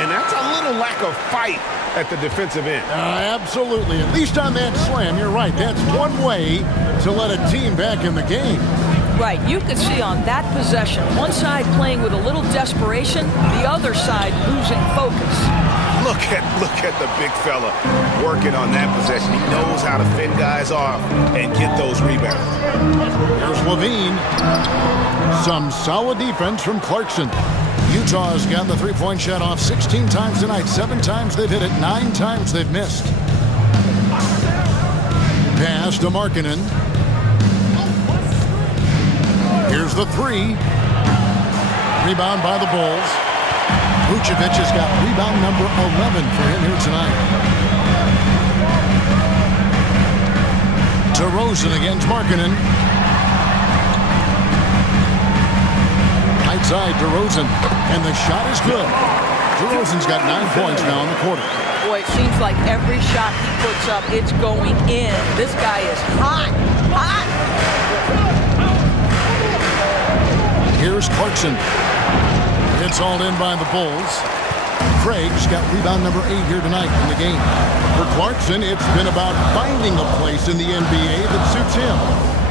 And that's a little lack of fight at the defensive end. Absolutely. At least on that slam, you're right. That's one way to let a team back in the game. Right. You could see on that possession, one side playing with a little desperation, the other side losing focus. Look at the big fella working on that possession. He knows how to fend guys off and get those rebounds. Here's Levine. Some solid defense from Clarkson. Utah's gotten the 3-point shot off 16 times tonight. 7 times they've hit it, 9 times they've missed. Pass to Markkanen. Here's the 3. Rebound by the Bulls. Vucevic has got rebound number 11 for him here tonight. DeRozan against Markkanen. Outside DeRozan, and the shot is good. DeRozan's got 9 points now in the quarter. Boy, it seems like every shot he puts up, it's going in. This guy is hot, hot. Here's Clarkson. It's all in by the Bulls. Craig's got rebound number 8 here tonight in the game. For Clarkson, it's been about finding a place in the NBA that suits him.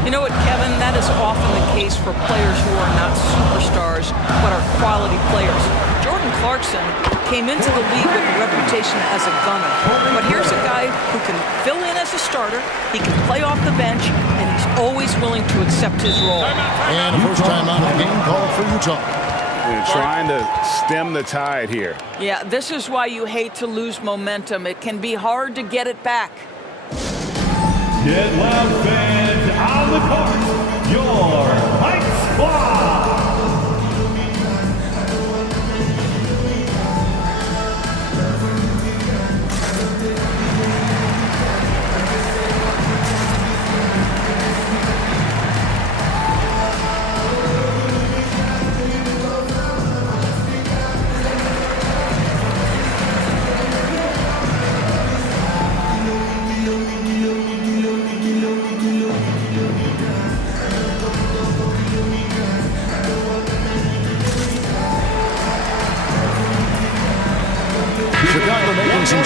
You know what, Kevin? That is often the case for players who are not superstars, but are quality players. Jordan Clarkson came into the league with a reputation as a gunner. But here's a guy who can fill in as a starter, he can play off the bench, and he's always willing to accept his role. And a first time out of the game called for Utah. They're trying to stem the tide here. Yeah, this is why you hate to lose momentum. It can be hard to get it back. Get loud, fans, on the court, your Mike Squad.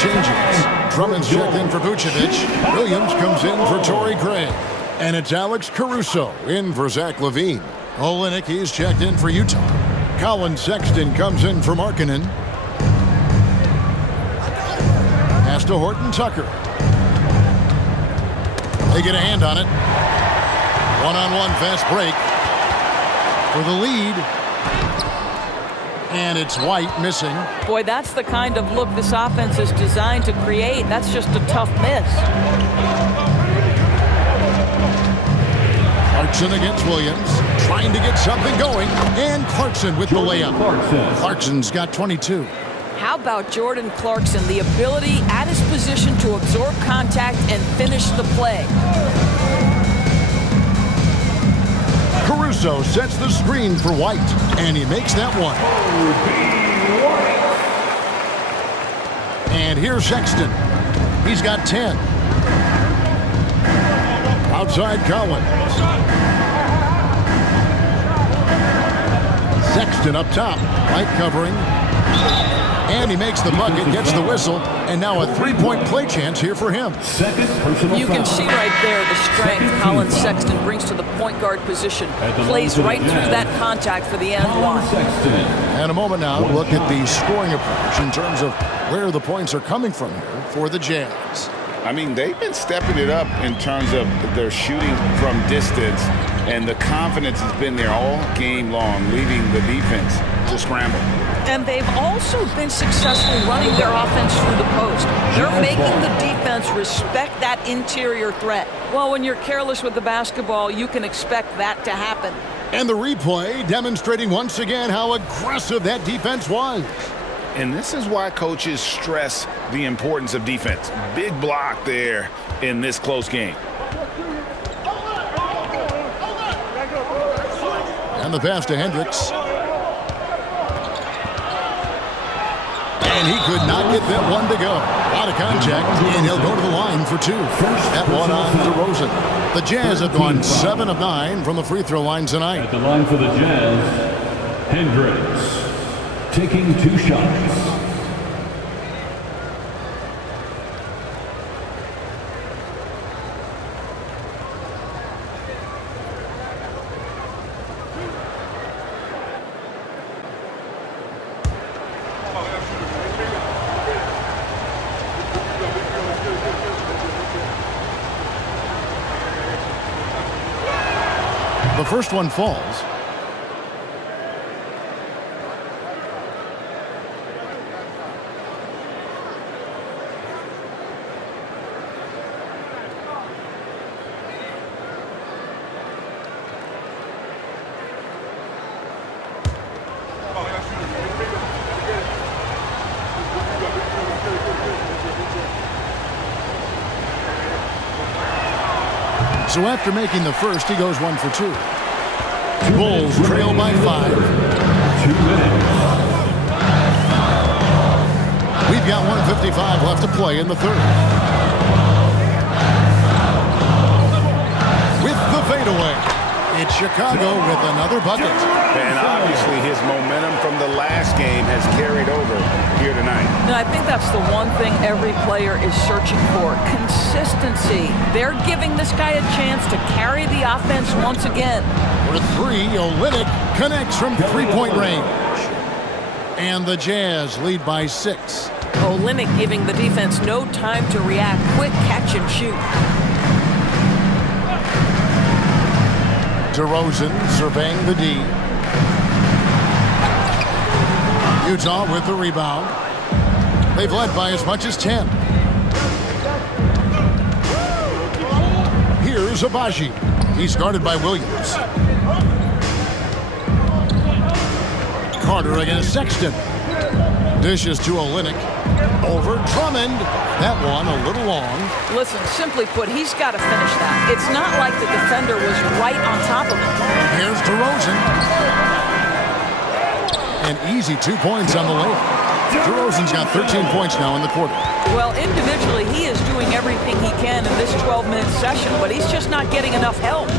changes. Drummond's checked in for Vucevic. Williams comes in for Torrey Craig. And it's Alex Caruso in for Zach LaVine. Olynyk, he's checked in for Utah. Colin Sexton comes in for Markkanen. Pass to Horton Tucker. They get a hand on it. One-on-one fast break for the lead. And it's White missing. Boy, that's the kind of look this offense is designed to create. That's just a tough miss. Clarkson against Williams, trying to get something going. And Clarkson with the layup. Clarkson's got 22. How about Jordan Clarkson, the ability at his position to absorb contact and finish the play? Caruso sets the screen for White, and he makes that one. And here's Sexton. He's got 10. Outside Collins. Sexton up top, White covering. And he makes the bucket, gets the whistle, and now a three-point play chance here for him. You can see right there the strength Colin Sexton brings to the point guard position. Plays right through that contact for the end one. And a moment now to look at the scoring approach in terms of where the points are coming from here for the Jazz. I mean, they've been stepping it up in terms of their shooting from distance, and the confidence has been there all game long, leaving the defense to scramble. And they've also been successful running their offense through the post. They're making the defense respect that interior threat. Well, when you're careless with the basketball, you can expect that to happen. And the replay demonstrating once again how aggressive that defense was. And this is why coaches stress the importance of defense. Big block there in this close game. And the pass to Hendricks. And he could not get that one to go. Out of contact, and he'll go to the line for two. That one on DeRozan. The Jazz have gone 7 of 9 from the free throw line tonight. At the line for the Jazz, Hendricks taking 2 shots. The first one falls. So after making the first, he goes 1 for 2. Bulls trail by 5. 2 minutes. We've got 1:55 left to play in the third. With the fadeaway, it's Chicago with another bucket. And obviously his momentum from the last game has carried over here tonight. And I think that's the one thing every player is searching for. Consistency. They're giving this guy a chance to carry the offense once again. For 3, Olynyk connects from three-point range. And the Jazz lead by 6. Olynyk giving the defense no time to react. Quick catch and shoot. DeRozan surveying the D. Utah with the rebound. They've led by as much as 10. Here's Abaji. He's guarded by Williams. Carter against Sexton. Dishes to Olynyk. Over Drummond. That one a little long. Listen, simply put, he's got to finish that. It's not like the defender was right on top of him. Here's DeRozan. An easy 2 points on the layup. DeRozan's got 13 points now in the quarter. Well, individually, he is doing everything he can in this 12-minute session, but he's just not getting enough help.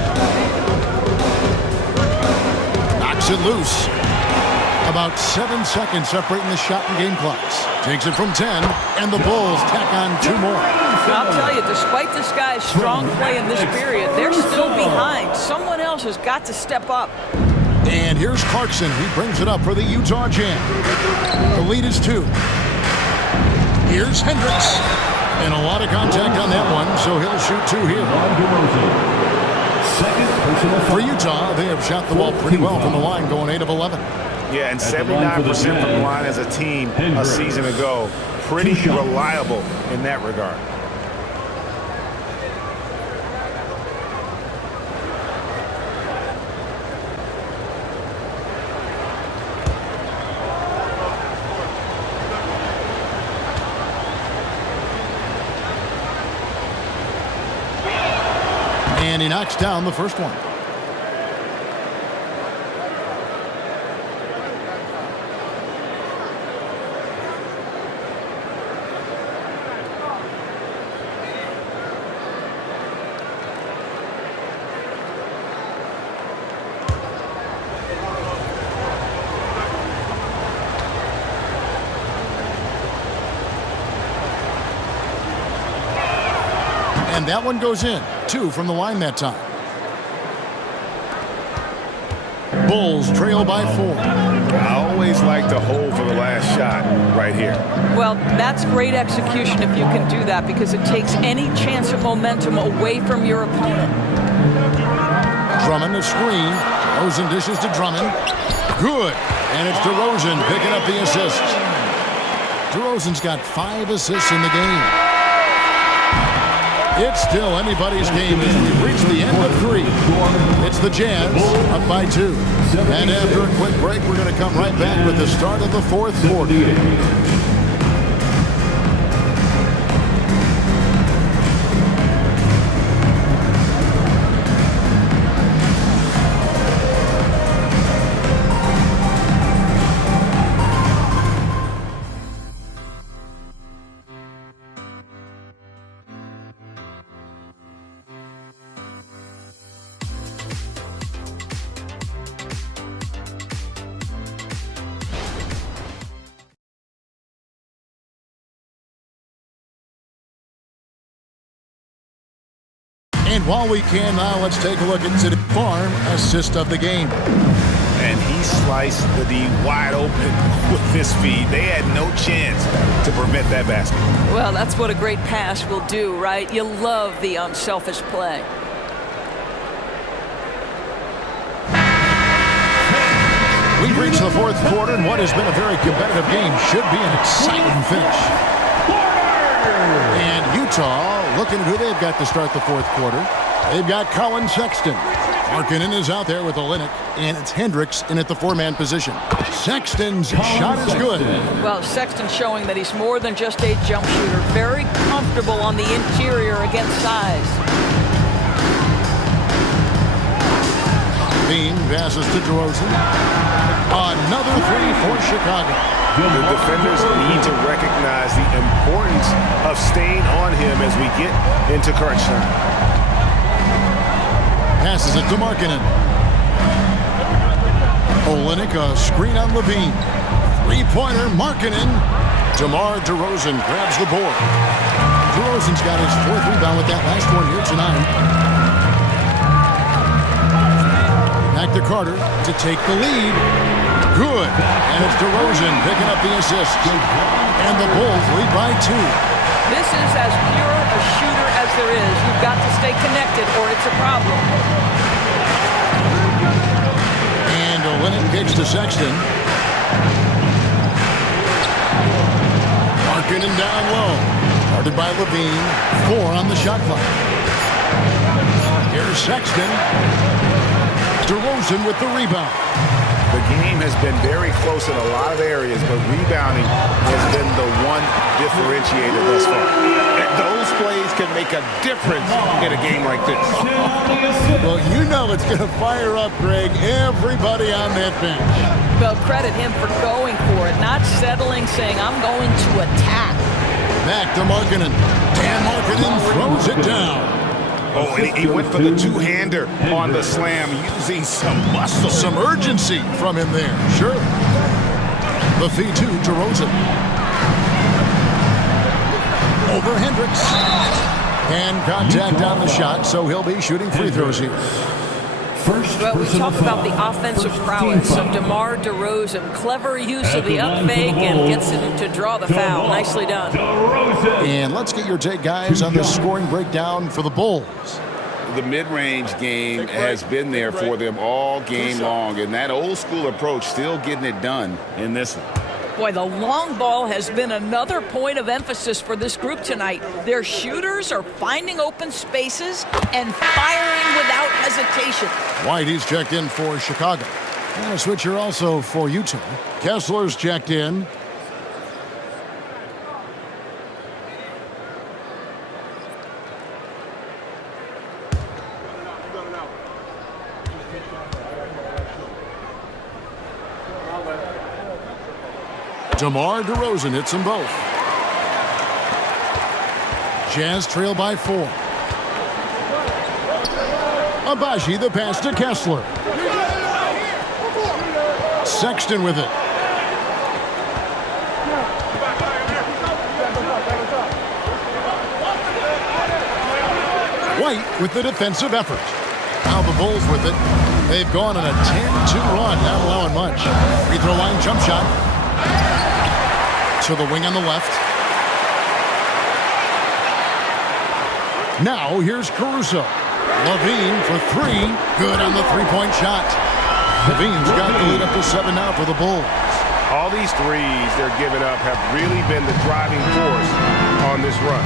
Knocks it loose. About 7 seconds separating the shot and game clocks. Takes it from 10, and the Bulls tack on 2 more. I'll tell you, despite this guy's strong play in this period, they're still behind. Someone else has got to step up. And here's Clarkson. He brings it up for the Utah Jam. The lead is 2. Here's Hendricks. And a lot of contact on that one, so he'll shoot 2 here. For Utah, they have shot the ball pretty well from the line, going 8 of 11. Yeah, and 79% from the line as a team a season ago. Pretty reliable in that regard. And he knocks down the first one. And that one goes in. 2 from the line that time. Bulls trail by 4. I always like to hold for the last shot right here. Well, that's great execution if you can do that, because it takes any chance of momentum away from your opponent. Drummond a screen. DeRozan dishes to Drummond. Good. And it's DeRozan picking up the assists. DeRozan's got 5 assists in the game. It's still anybody's game as we've reached the end of 3. It's the Jazz up by 2. And after a quick break, we're going to come right back with the start of the 4th quarter. And while we can now, let's take a look at City Farm assist of the game. And he sliced the D wide open with this feed. They had no chance to prevent that basket. Well, that's what a great pass will do, right? You love the unselfish play. We've reached the 4th quarter, and what has been a very competitive game should be an exciting finish. And Utah looking who they've got to start the 4th quarter. They've got Colin Sexton. Markkanen is out there with Olynyk, and it's Hendricks in at the 4-man position. Sexton's shot is good. Well, Sexton showing that he's more than just a jump shooter. Very comfortable on the interior against size. Bean passes to DeRozan. Another 3 for Chicago. The defenders need to recognize the importance of staying on him as we get into crunch time. Passes it to Markkanen. Olynyk, a screen on Levine. 3-pointer, Markkanen. DeMar DeRozan grabs the board. DeRozan's got his 4th rebound with that last one here tonight. Back to Carter to take the lead. Good. And it's DeRozan picking up the assist. And the Bulls lead by 2. This is as pure a shooter as there is. You've got to stay connected or it's a problem. And Olynyk kicks to Sexton. Markkanen down low. Guarded by Levine. 4 on the shot clock. Here's Sexton. DeRozan with the rebound. The game has been very close in a lot of areas, but rebounding has been the one differentiator thus far. And those plays can make a difference in a game like this. Well, you know it's going to fire up, Greg, everybody on that bench. Well, credit him for going for it, not settling, saying, I'm going to attack. Back to Markkanen. And Markkanen throws it down. Oh, and he went for the two-hander on the slam, using some muscle. Some urgency from him there. Sure. The feed to DeRozan. Over Hendricks. And contact on the shot, so he'll be shooting free throws here. Well, we talk about the offensive prowess of DeMar DeRozan. Clever use of the up fake and gets him to draw the foul. Nicely done. And let's get your take, guys, on the scoring breakdown for the Bulls. The mid-range game has been there for them all game long, and that old school approach still getting it done in this one. Boy, the long ball has been another point of emphasis for this group tonight. Their shooters are finding open spaces and firing without hesitation. White, he's checked in for Chicago. And a switcher also for Utah. Kessler's checked in. DeMar DeRozan hits them both. Jazz trail by 4. Abaji, the pass to Kessler. Sexton with it. White with the defensive effort. Now the Bulls with it. They've gone on a 10-2 run, not allowing much. Free throw line jump shot. To the wing on the left. Now here's Caruso. Levine for 3. Good on the three-point shot. Levine's got the lead up to 7 now for the Bulls. All these threes they're giving up have really been the driving force on this run.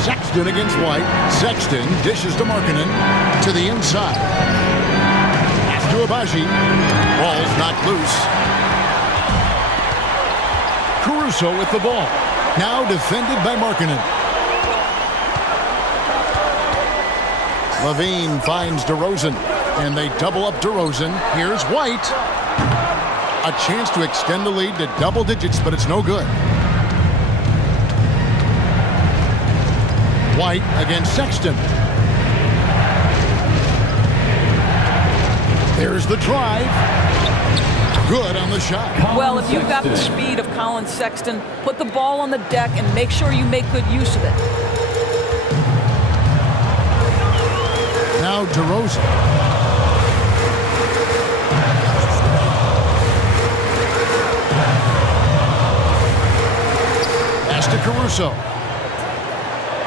Sexton against White. Sexton dishes to Markkanen to the inside. Pass to Abaji. Ball's knocked loose. Caruso with the ball. Now defended by Markkanen. Levine finds DeRozan, and they double up DeRozan. Here's White. A chance to extend the lead to double digits, but it's no good. White against Sexton. There's the drive. Good on the shot. Well, if you've got the speed of Colin Sexton, put the ball on the deck and make sure you make good use of it. Now DeRozan. Pass to Caruso.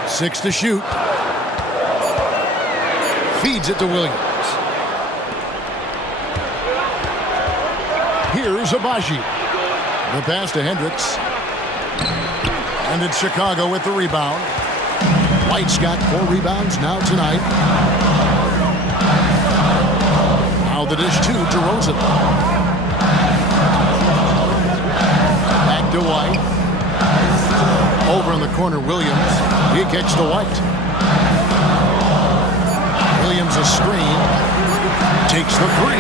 6 to shoot. Feeds it to Williams. Here's Abaji. The pass to Hendricks. And it's Chicago with the rebound. White's got 4 rebounds now tonight. Now the dish to DeRozan. Back to White. Over in the corner, Williams. He kicks to White. Williams a screen. Takes the 3.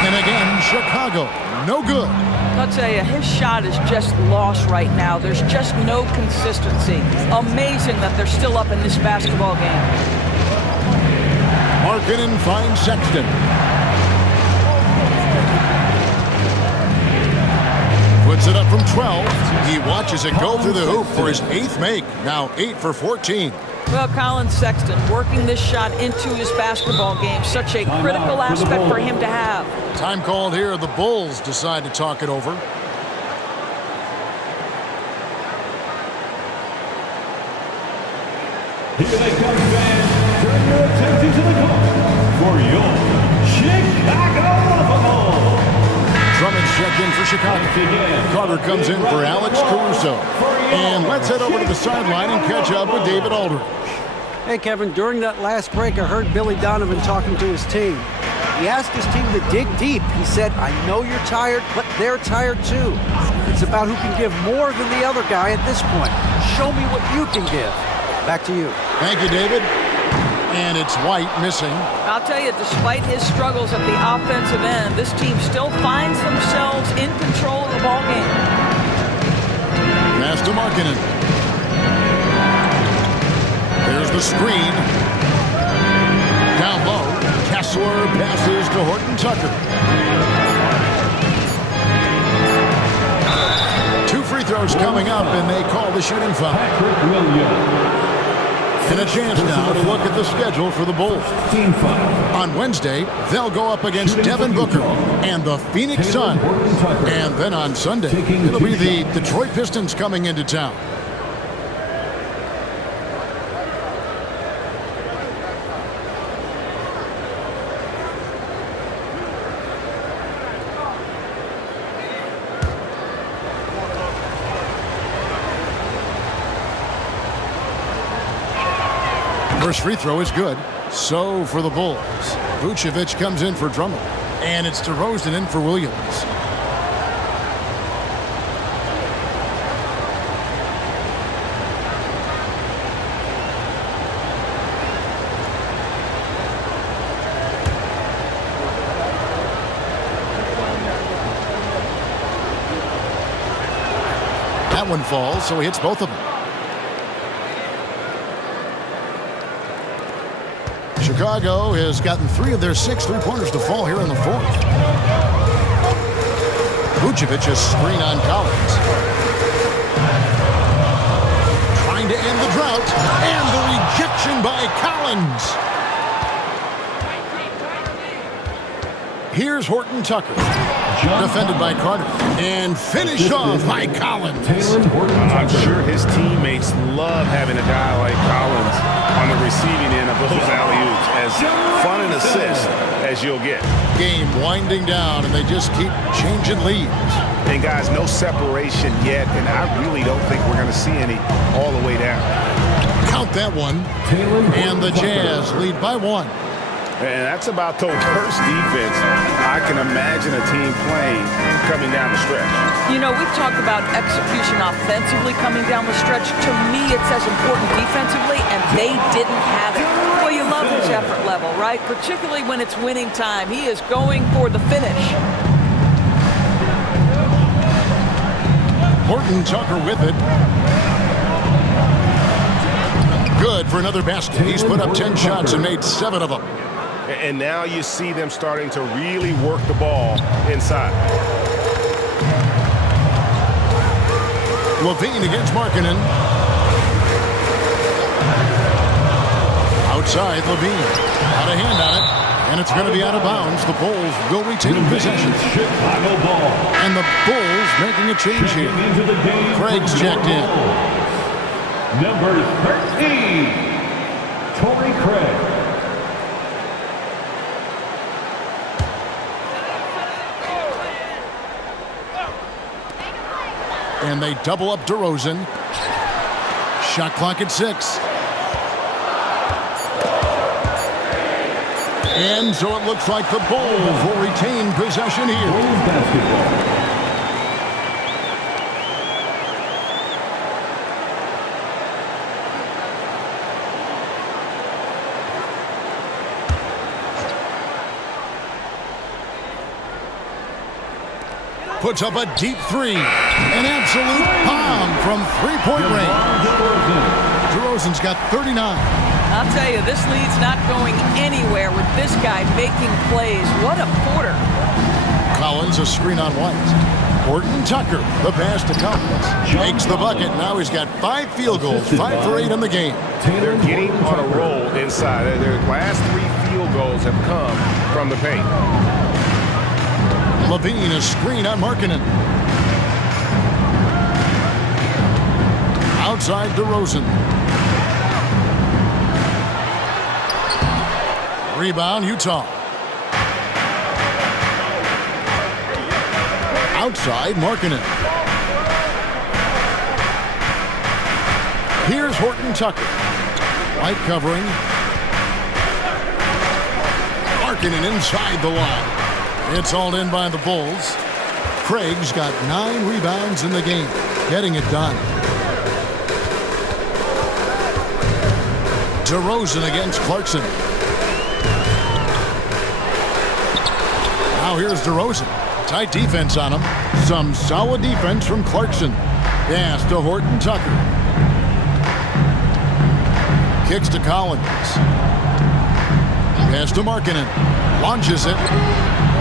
And again, Chicago. No good. I'll tell you, his shot is just lost right now. There's just no consistency. Amazing that they're still up in this basketball game. Markkanen finds Sexton. Puts it up from 12. He watches it go through the hoop for his 8th make. Now 8 for 14. Well, Colin Sexton working this shot into his basketball game. Such a critical aspect for him to have. Time called here. The Bulls decide to talk it over. Here they come, fans. Turn your attention to the court for your Chicago Bulls. Drummond's checked in for Chicago. Carter comes in for Alex Caruso. And let's head over to the sideline and catch up with David Aldridge. Hey, Kevin, during that last break, I heard Billy Donovan talking to his team. He asked his team to dig deep. He said, I know you're tired, but they're tired too. It's about who can give more than the other guy at this point. Show me what you can give. Back to you. Thank you, David. And it's White missing. I'll tell you, despite his struggles at the offensive end, this team still finds themselves in control of the ball game. Pass to Markkanen. There's the screen. Down low, Kessler. Kessler passes to Horton Tucker. 2 free throws coming up, and they call the shooting foul. And a chance now to look at the schedule for the Bulls. On Wednesday, they'll go up against Devin Booker and the Phoenix Suns. And then on Sunday, it'll be the Detroit Pistons coming into town. First free throw is good. So for the Bulls. Vucevic comes in for Drummond. And it's DeRozan in for Williams. That one falls, so he hits both of them. Chicago has gotten 3 of their 6 3-pointers to fall here in the 4th. Vucevic a screen on Collins. Trying to end the drought, and the rejection by Collins. Here's Horton Tucker. Defended by Carter. And finished off by Collins. I'm sure his teammates love having a guy like Collins on the receiving end of those alley-oops. As fun an assist as you'll get. Game winding down, and they just keep changing leads. And guys, no separation yet, and I really don't think we're going to see any all the way down. Count that one. And the Jazz lead by 1. And that's about the worst defense I can imagine a team playing coming down the stretch. You know, we've talked about execution offensively coming down the stretch. To me, it's as important defensively, and they didn't have it. Well, you love his effort level, right? Particularly when it's winning time. He is going for the finish. Horton Tucker with it. Good for another basket. He's put up 10 shots and made 7 of them. And now you see them starting to really work the ball inside. Levine against Markkanen. Outside, Levine. Got a hand on it. And it's going to be out of bounds. The Bulls will retain possession. Chicago ball. And the Bulls making a change here. Craig's checked in. Number 13, Torrey Craig. And they double up DeRozan. Shot clock at 6. And so it looks like the Bulls will retain possession here. Bulls basketball. Puts up a deep 3. An absolute bomb from 3-point range. DeRozan's got 39. I'll tell you, this lead's not going anywhere with this guy making plays. What a quarter. Collins a screen on White. Horton Tucker, the pass to Collins. Makes the bucket. Now he's got 5 field goals, 5 for 8 in the game. They're getting on a roll inside. Their last 3 field goals have come from the paint. Levine a screen on Markkanen. Outside DeRozan. Rebound Utah. Outside Markkanen. Here's Horton Tucker. White covering. Markkanen inside the line. It's hauled in by the Bulls. Craig's got 9 rebounds in the game, getting it done. DeRozan against Clarkson. Now here's DeRozan. Tight defense on him. Some solid defense from Clarkson. Pass to Horton Tucker. Kicks to Collins. Pass to Markkanen. Launches it.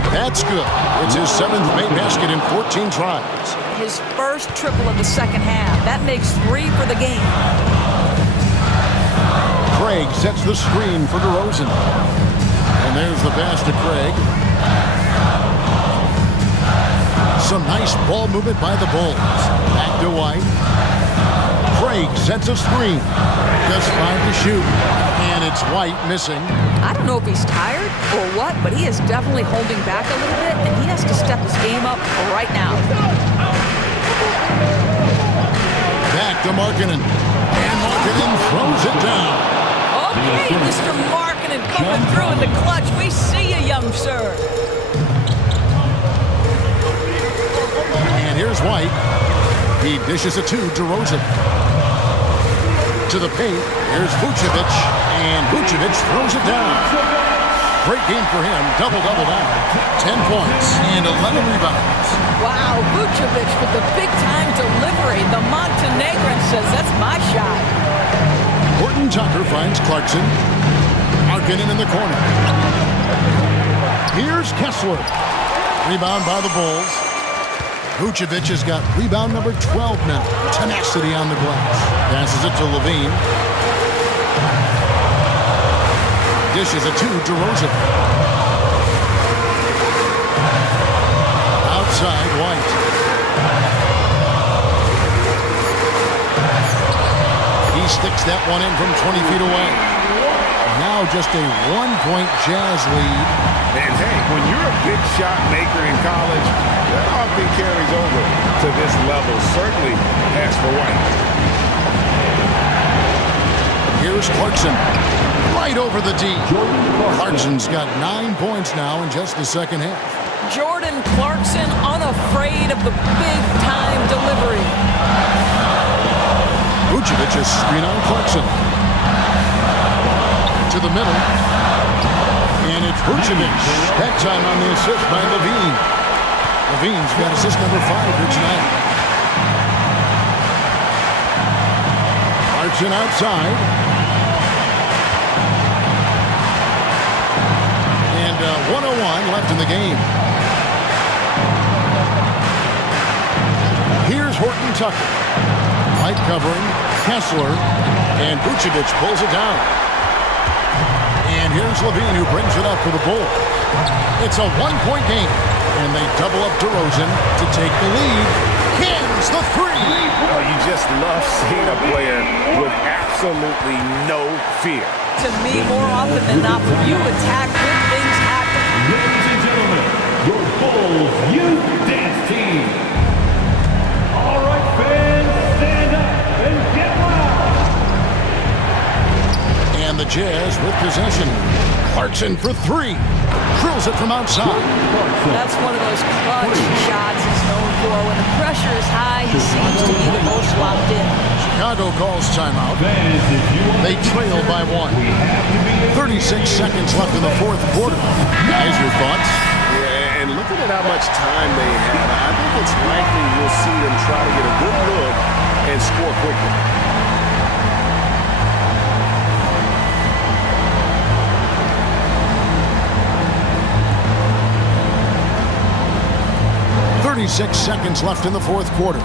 That's good. It's his 7th made basket in 14 tries. His first triple of the second half. That makes 3 for the game. Craig sets the screen for DeRozan. And there's the pass to Craig. Some nice ball movement by the Bulls. Back to White. Craig sets a screen. Just 5 to shoot. And it's White missing. I don't know if he's tired or what, but he is definitely holding back a little bit, and he has to step his game up right now. Back to Markkanen. And Markkanen throws it down. Okay, Mr. Markkanen coming through in the clutch. We see you, young sir. And here's White. He dishes it to DeRozan. To the paint. Here's Vucevic. And Vucevic throws it down. Great game for him. Double-double now. 10 points and 11 rebounds. Wow, Vucevic with the big-time delivery. The Montenegrin says, that's my shot. Horton Tucker finds Clarkson. Markkanen in the corner. Here's Kessler. Rebound by the Bulls. Vucevic has got rebound number 12 now. Tenacity on the glass. Passes it to Levine. Dishes it to DeRozan. Outside, White. He sticks that one in from 20 feet away. Now just a 1-point Jazz lead. And hey, when you're a big shot maker in college, that often carries over to this level. Certainly as for White. Here's Clarkson. Right over the D. Clarkson's got 9 points now in just the second half. Jordan Clarkson unafraid of the big-time delivery. Vucevic is screen on Clarkson. To the middle. And it's Vucevic. That time on the assist by Levine. Levine's got assist number 5 here tonight. Clarkson outside. And 1:01 left in the game. Here's Horton Tucker. White covering. Kessler. And Vucevic pulls it down. And here's Levine who brings it up for the Bulls. It's a 1-point game. And they double up DeRozan to take the lead. Cans the 3. Oh, you just love seeing a player with absolutely no fear. To me, more often than not, when you attack, good things happen. Ladies and gentlemen, your Bulls Youth Dance Team. All right, fans, stand up and get loud. And the Jazz with possession. Clarkson for 3. Drills it from outside. That's one of those clutch shots he's known for. When the pressure is high, he seems to be the most locked in. Chicago calls timeout. They trail by 1. 36 seconds left in the fourth quarter. Guys, your thoughts? Yeah, and looking at how much time they have, I think it's likely we'll see them try to get a good look and score quickly. Seconds left in the fourth quarter.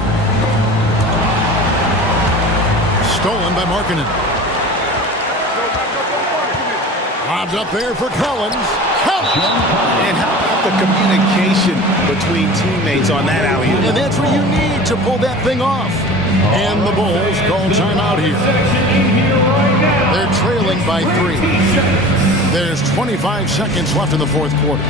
Stolen by Markkanen. Lobbed up there for Collins. And how about the communication between teammates on that alley-oop? And that's what you need to pull that thing off. And the Bulls call timeout here. They're trailing by 3. There's 25 seconds left in the fourth quarter.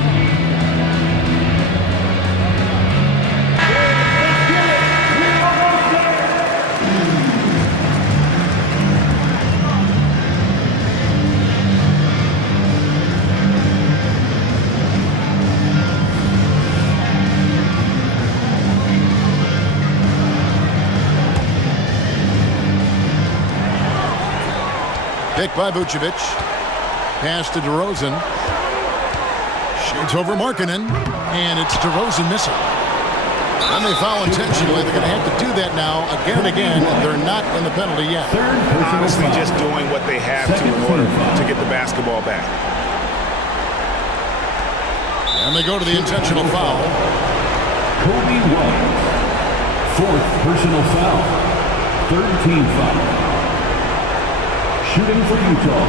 Picked by Vucevic. Pass to DeRozan. Shoots over Markkanen. And it's DeRozan missing. And they foul intentionally. They're going to have to do that now again and again. They're not in the penalty yet. Honestly, just doing what they have to in order to get the basketball back. And they go to the intentional foul. Kobebryant, 4th personal foul. 3rd team foul. Shooting for Utah,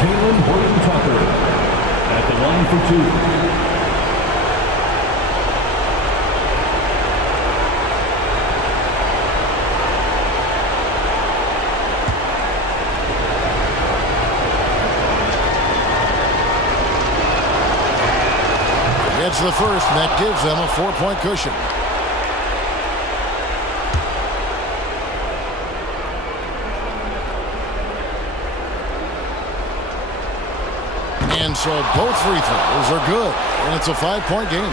Taylor Horton-Tucker at the line for 2. It's the first, and that gives them a 4-point cushion. And so both free throws are good, and it's a 5-point game.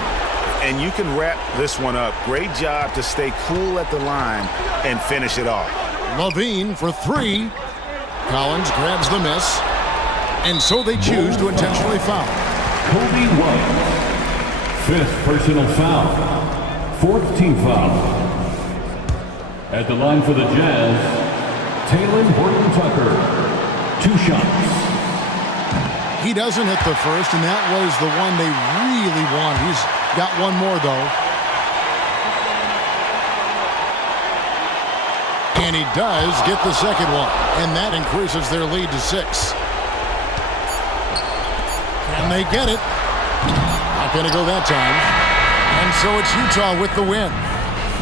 And you can wrap this one up. Great job to stay cool at the line and finish it off. Levine for 3. Collins grabs the miss, and so they choose to intentionally foul. Kobebryant, 5th personal foul. 4th team foul. At the line for the Jazz, Taylor Horton-Tucker. 2 shots. He doesn't hit the first, and that was the one they really want. He's got one more, though. And he does get the second one, and that increases their lead to 6. And they get it. Not going to go that time. And so it's Utah with the win.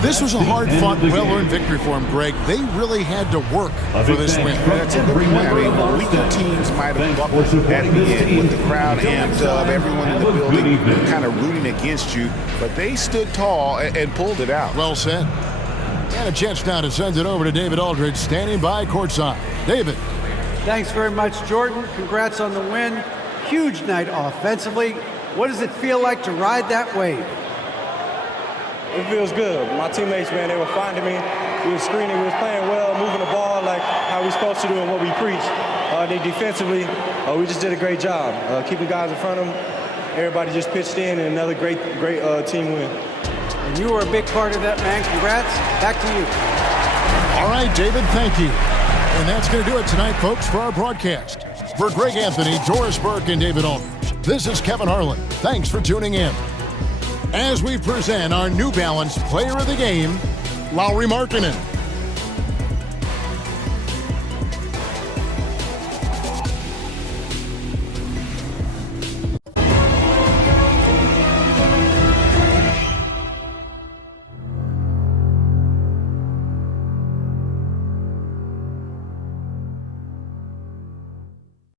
This was a hard-fought, well-earned victory for them, Greg. They really had to work for this win. That's a good point. I mean, weaker teams might have buckled at the end with the crowd amped up, everyone in the building kind of rooting against you, but they stood tall and pulled it out. Well said. And a chance now to send it over to David Aldridge, standing by courtside. David. Thanks very much, Jordan. Congrats on the win. Huge night offensively. What does it feel like to ride that wave? It feels good. My teammates, man, they were finding me. We were screening, we was playing well, moving the ball like how we're supposed to do and what we preach. They defensively, we just did a great job. Keeping guys in front of them. Everybody just pitched in, and another great team win. And you were a big part of that, man. Congrats. Back to you. All right, David, thank you. And that's going to do it tonight, folks, for our broadcast. For Greg Anthony, Doris Burke, and David Aldridge, this is Kevin Harlan. Thanks for tuning in. As we present our New Balance Player of the Game, Lauri Markkanen.